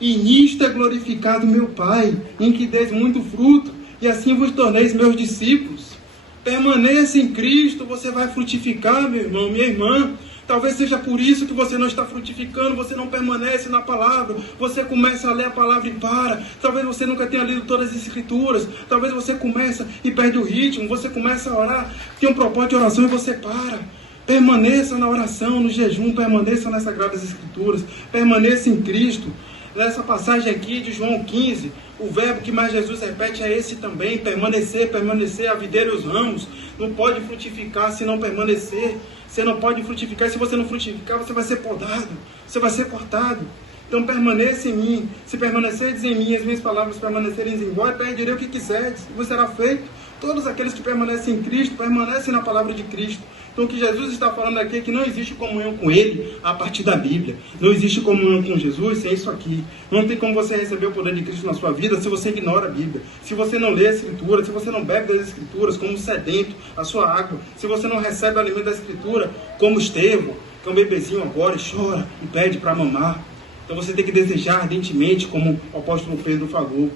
E nisto é glorificado meu Pai, em que deis muito fruto, e assim vos torneis meus discípulos. Permaneça em Cristo, você vai frutificar, meu irmão, minha irmã. Talvez seja por isso que você não está frutificando, você não permanece na palavra, você começa a ler a palavra e para. Talvez você nunca tenha lido todas as escrituras, talvez você começa e perde o ritmo, você começa a orar, tem um propósito de oração e você para. Permaneça na oração, no jejum, permaneça nas Sagradas Escrituras, permaneça em Cristo. Nessa passagem aqui de João 15, o verbo que mais Jesus repete é esse também, permanecer, permanecer, a videira e os ramos. Não pode frutificar se não permanecer. Você não pode frutificar, se você não frutificar, você vai ser podado, você vai ser cortado. Então permaneça em mim. Se permaneceres em mim, as minhas palavras permanecerem em vós, pedirei o que quiserdes, e vos será feito. Todos aqueles que permanecem em Cristo, permanecem na palavra de Cristo. Então o que Jesus está falando aqui é que não existe comunhão com Ele a partir da Bíblia. Não existe comunhão com Jesus sem isso aqui. Não tem como você receber o poder de Cristo na sua vida se você ignora a Bíblia. Se você não lê a Escritura, se você não bebe das Escrituras como sedento a sua água. Se você não recebe o alimento da Escritura como Estevão, que é um bebezinho agora e chora e pede para mamar. Então você tem que desejar ardentemente, como o apóstolo Pedro falou.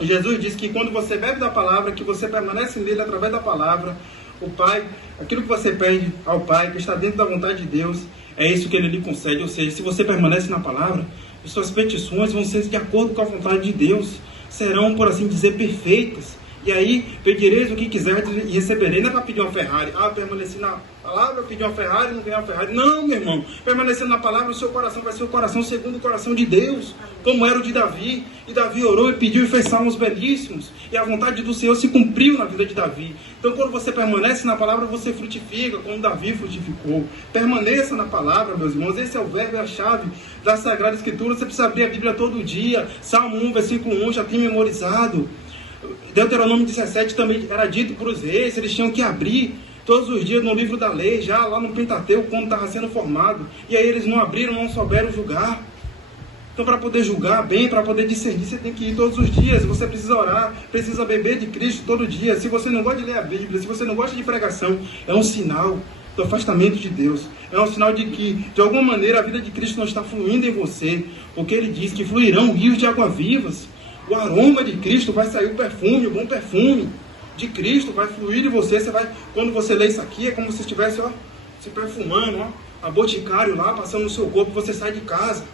Jesus disse que quando você bebe da palavra, que você permanece nele através da palavra, o Pai, aquilo que você pede ao Pai, que está dentro da vontade de Deus, é isso que Ele lhe concede. Ou seja, se você permanece na palavra, as suas petições vão ser de acordo com a vontade de Deus, serão, por assim dizer, perfeitas. E aí, pedireis o que quiserdes e recebereis. Não é para pedir uma Ferrari. Permaneci na palavra, pedir uma Ferrari, não ganhar uma Ferrari. Não, meu irmão. Permanecendo na palavra, o seu coração vai ser o coração segundo o coração de Deus, como era o de Davi. E Davi orou e pediu e fez salmos belíssimos. E a vontade do Senhor se cumpriu na vida de Davi. Então, quando você permanece na palavra, você frutifica, como Davi frutificou. Permaneça na palavra, meus irmãos. Esse é o verbo, é a chave da Sagrada Escritura. Você precisa abrir a Bíblia todo dia. Salmo 1, versículo 1, já tem memorizado. Deuteronômio 17 também era dito para os reis, eles tinham que abrir todos os dias no livro da lei, já lá no Pentateuco, quando estava sendo formado. E aí eles não abriram, não souberam julgar. Então, para poder julgar bem, para poder discernir, você tem que ir todos os dias. Você precisa orar, precisa beber de Cristo todo dia. Se você não gosta de ler a Bíblia, se você não gosta de pregação, é um sinal do afastamento de Deus. É um sinal de que, de alguma maneira, a vida de Cristo não está fluindo em você. Porque Ele diz que fluirão rios de água vivas. O aroma de Cristo vai sair, o perfume, o bom perfume de Cristo vai fluir de você. Você vai, quando você lê isso aqui, é como se estivesse se perfumando, a boticário lá, passando no seu corpo, você sai de casa.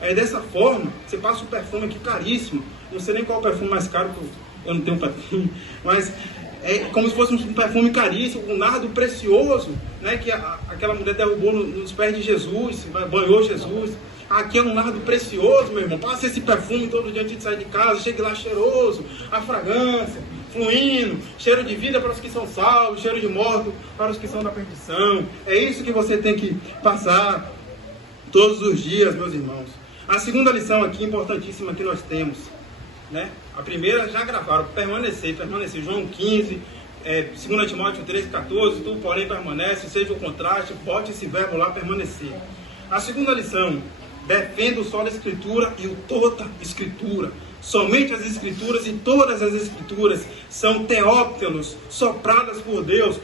Aí dessa forma, você passa o perfume aqui caríssimo. Não sei nem qual é o perfume mais caro, porque eu não tenho perfume, mas é como se fosse um perfume caríssimo, um nardo precioso, né, que aquela mulher derrubou nos pés de Jesus, banhou Jesus. Aqui é um nardo precioso, meu irmão. Passa esse perfume todo dia antes de sair de casa. Chegue lá cheiroso, a fragrância, fluindo. Cheiro de vida para os que são salvos, cheiro de morto para os que são da perdição. É isso que você tem que passar todos os dias, meus irmãos. A segunda lição aqui, importantíssima, que nós temos, né? A primeira já gravaram, permanecer. João 15, 2 Timóteo 13,14, tu porém permanece, seja o contraste, bote esse verbo lá, permanecer. A segunda lição, defenda o só da Escritura e o toda Escritura. Somente as Escrituras e todas as Escrituras são teóptenos, sopradas por Deus.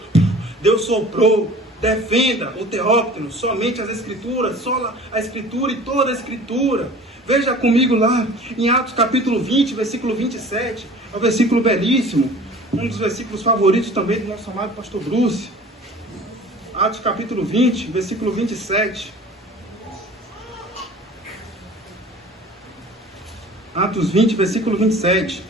Deus soprou. Defenda o teópteno, somente as Escrituras, só a Escritura e toda a Escritura. Veja comigo lá, em Atos capítulo 20, versículo 27, é um versículo belíssimo, um dos versículos favoritos também do nosso amado pastor Bruce. Atos capítulo 20, versículo 27. Atos 20, versículo 27.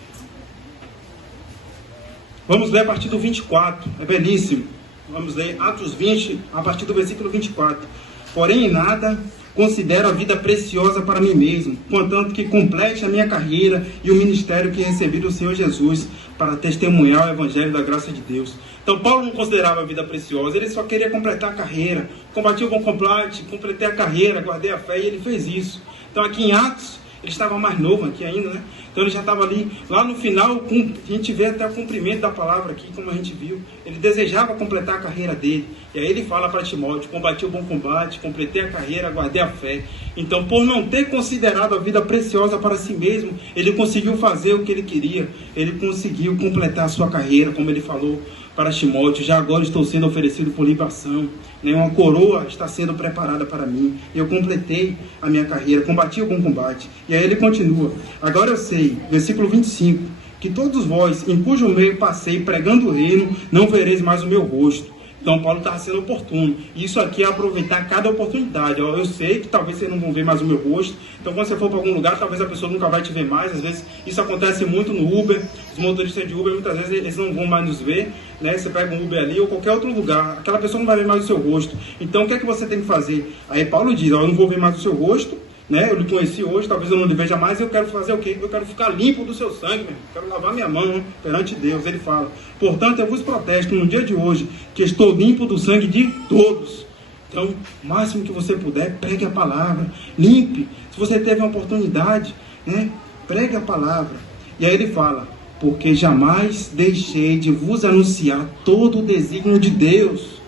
Vamos ler a partir do 24, é belíssimo. Vamos ler Atos 20, a partir do versículo 24. Porém, em nada considero a vida preciosa para mim mesmo, contanto que complete a minha carreira e o ministério que recebi do Senhor Jesus para testemunhar o Evangelho da graça de Deus. Então, Paulo não considerava a vida preciosa, ele só queria completar a carreira. Combati o bom combate, completei a carreira, guardei a fé, e ele fez isso. Então, aqui em Atos, ele estava mais novo aqui ainda, né? Então ele já estava ali, lá no final, a gente vê até o cumprimento da palavra aqui, como a gente viu. Ele desejava completar a carreira dele. E aí ele fala para Timóteo: combati o bom combate, completei a carreira, guardei a fé. Então, por não ter considerado a vida preciosa para si mesmo, ele conseguiu fazer o que ele queria. Ele conseguiu completar a sua carreira, como ele falou para Timóteo: já agora estou sendo oferecido por libação, né? Uma coroa está sendo preparada para mim. Eu completei a minha carreira, combati o bom combate. E aí ele continua: agora eu sei, versículo 25, que todos vós, em cujo meio passei pregando o reino, não vereis mais o meu rosto. Então Paulo estava sendo oportuno. Isso aqui é aproveitar cada oportunidade. Eu sei que talvez vocês não vão ver mais o meu rosto. Então quando você for para algum lugar, talvez a pessoa nunca vai te ver mais. Às vezes isso acontece muito no Uber. Os motoristas de Uber, muitas vezes eles não vão mais nos ver, né? Você pega um Uber ali ou qualquer outro lugar, aquela pessoa não vai ver mais o seu rosto. Então o que é que você tem que fazer? Aí Paulo diz: eu não vou ver mais o seu rosto, né? Eu lhe conheci hoje, talvez eu não lhe veja mais. Eu quero fazer o quê? Eu quero ficar limpo do seu sangue, meu. Quero lavar minha mão, né, perante Deus. Ele fala: portanto, eu vos protesto no dia de hoje, que estou limpo do sangue de todos. Então, o máximo que você puder, pregue a palavra, limpe. Se você teve uma oportunidade, né, pregue a palavra. E aí ele fala: porque jamais deixei de vos anunciar todo o desígnio de Deus.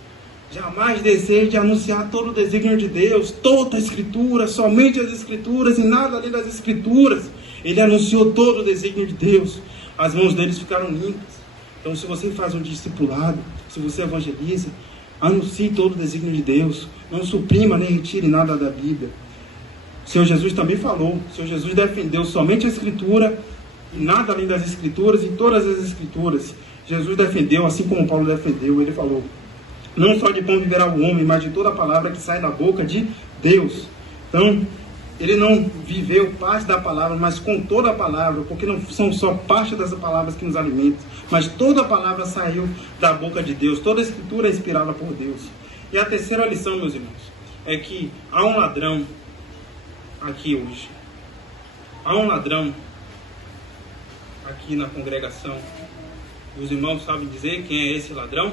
Jamais deixei de anunciar todo o desígnio de Deus, toda a Escritura, somente as Escrituras e nada além das Escrituras. Ele anunciou todo o desígnio de Deus. As mãos deles ficaram limpas. Então, se você faz um discipulado, se você evangeliza, anuncie todo o desígnio de Deus. Não suprima nem retire nada da Bíblia. O Senhor Jesus também falou. O Senhor Jesus defendeu somente a Escritura e nada além das Escrituras e todas as Escrituras. Jesus defendeu, assim como Paulo defendeu. Ele falou: não só de pão viverá o homem, mas de toda a palavra que sai da boca de Deus. Então, ele não viveu parte da palavra, mas com toda a palavra, porque não são só parte das palavras que nos alimentam, mas toda a palavra saiu da boca de Deus. Toda a Escritura é inspirada por Deus. E a terceira lição, meus irmãos, é que há um ladrão aqui hoje. Há um ladrão aqui na congregação. Os irmãos sabem dizer quem é esse ladrão?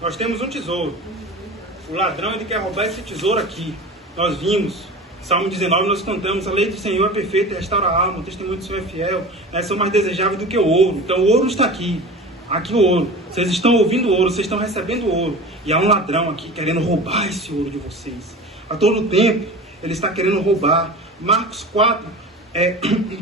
Nós temos um tesouro. O ladrão, ele quer roubar esse tesouro aqui. Nós vimos, Salmo 19, nós cantamos: a lei do Senhor é perfeita, restaura a alma, o testemunho do Senhor é fiel, são mais desejáveis do que o ouro. Então o ouro está aqui. Aqui o ouro. Vocês estão ouvindo o ouro, vocês estão recebendo o ouro. E há um ladrão aqui querendo roubar esse ouro de vocês. A todo tempo, ele está querendo roubar. Marcos 4,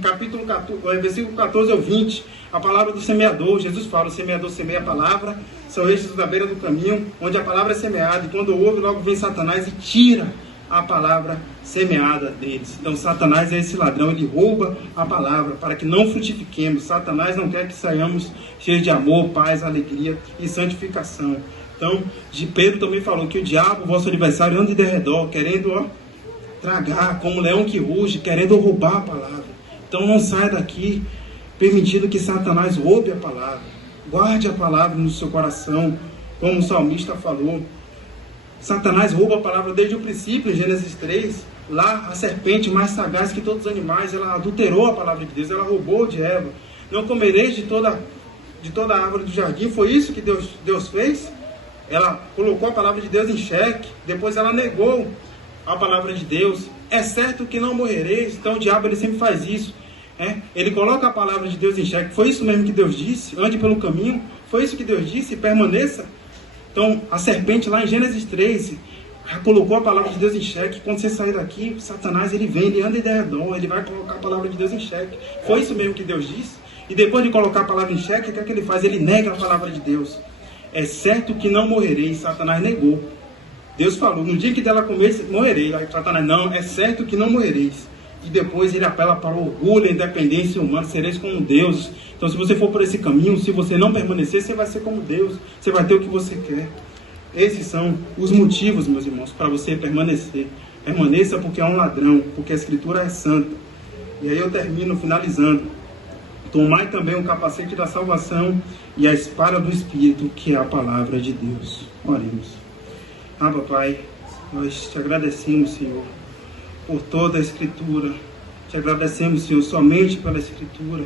capítulo 14, versículo 14 ao 20, a palavra do semeador. Jesus fala: o semeador semeia a palavra, são estes da beira do caminho, onde a palavra é semeada, e quando ouve, logo vem Satanás e tira a palavra semeada deles. Então Satanás é esse ladrão, ele rouba a palavra para que não frutifiquemos. Satanás não quer que saiamos cheios de amor, paz, alegria e santificação. Então, de Pedro também falou que o diabo, vosso adversário, anda de redor, querendo tragar, como leão que ruge, querendo roubar a palavra. Então não saia daqui permitindo que Satanás roube a palavra. Guarde a palavra no seu coração, como o salmista falou. Satanás rouba a palavra desde o princípio, em Gênesis 3. Lá, a serpente mais sagaz que todos os animais, ela adulterou a palavra de Deus, ela roubou de Eva. Não comereis de toda a árvore do jardim. Foi isso que Deus fez? Ela colocou a palavra de Deus em xeque, depois ela negou a palavra de Deus. É certo que não morrereis. Então o diabo, ele sempre faz isso. Ele coloca a palavra de Deus em xeque. Foi isso mesmo que Deus disse? Ande pelo caminho. Foi isso que Deus disse? Permaneça. Então a serpente lá em Gênesis 3 colocou a palavra de Deus em xeque. Quando você sair daqui, Satanás, ele vem, ele anda em redor, ele vai colocar a palavra de Deus em xeque. Foi isso mesmo que Deus disse? E depois de colocar a palavra em xeque, o que é que ele faz? Ele nega a palavra de Deus. É certo que não morrereis. Satanás negou. Deus falou: no dia que dela comer, morrereis. Aí Satanás: não, é certo que não morrereis. E depois ele apela para o orgulho, a independência humana: sereis como Deus. Então, se você for por esse caminho, se você não permanecer, você vai ser como Deus. Você vai ter o que você quer. Esses são os motivos, meus irmãos, para você permanecer. Permaneça porque é um ladrão, porque a Escritura é santa. E aí eu termino finalizando: tomai também o capacete da salvação e a espada do Espírito, que é a palavra de Deus. Oremos. Pai, nós te agradecemos, Senhor, por toda a Escritura. Te agradecemos, Senhor, somente pela Escritura.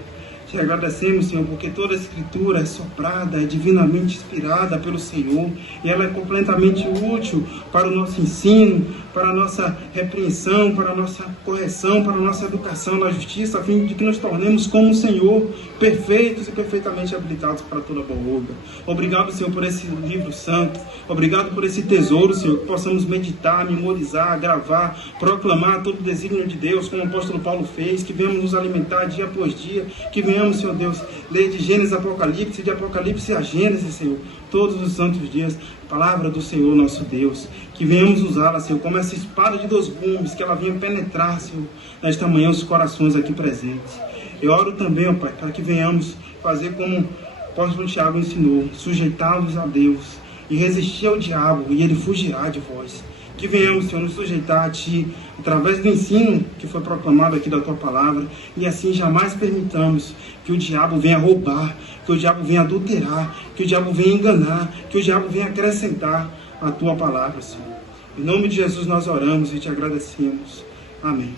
Te agradecemos, Senhor, porque toda a Escritura é soprada, é divinamente inspirada pelo Senhor, e ela é completamente útil para o nosso ensino, para a nossa repreensão, para a nossa correção, para a nossa educação na justiça, a fim de que nos tornemos como o Senhor, perfeitos e perfeitamente habilitados para toda boa obra. Obrigado, Senhor, por esse livro santo. Obrigado por esse tesouro, Senhor, que possamos meditar, memorizar, gravar, proclamar todo o desígnio de Deus, como o apóstolo Paulo fez, que venhamos nos alimentar dia após dia, que venhamos, Senhor Deus, ler de Gênesis a Apocalipse, de Apocalipse a Gênesis, Senhor, todos os santos dias, a palavra do Senhor nosso Deus, que venhamos usá-la, Senhor, como essa espada de 2 gumes, que ela venha penetrar, Senhor, nesta manhã os corações aqui presentes. Eu oro também, ó Pai, para que venhamos fazer como o apóstolo Tiago ensinou, sujeitá-los a Deus e resistir ao diabo, e ele fugirá de vós. Que venhamos, Senhor, nos sujeitar a Ti, através do ensino que foi proclamado aqui da Tua palavra, e assim jamais permitamos que o diabo venha roubar, que o diabo venha adulterar, que o diabo venha enganar, que o diabo venha acrescentar a Tua palavra, Senhor. Em nome de Jesus nós oramos e Te agradecemos. Amém.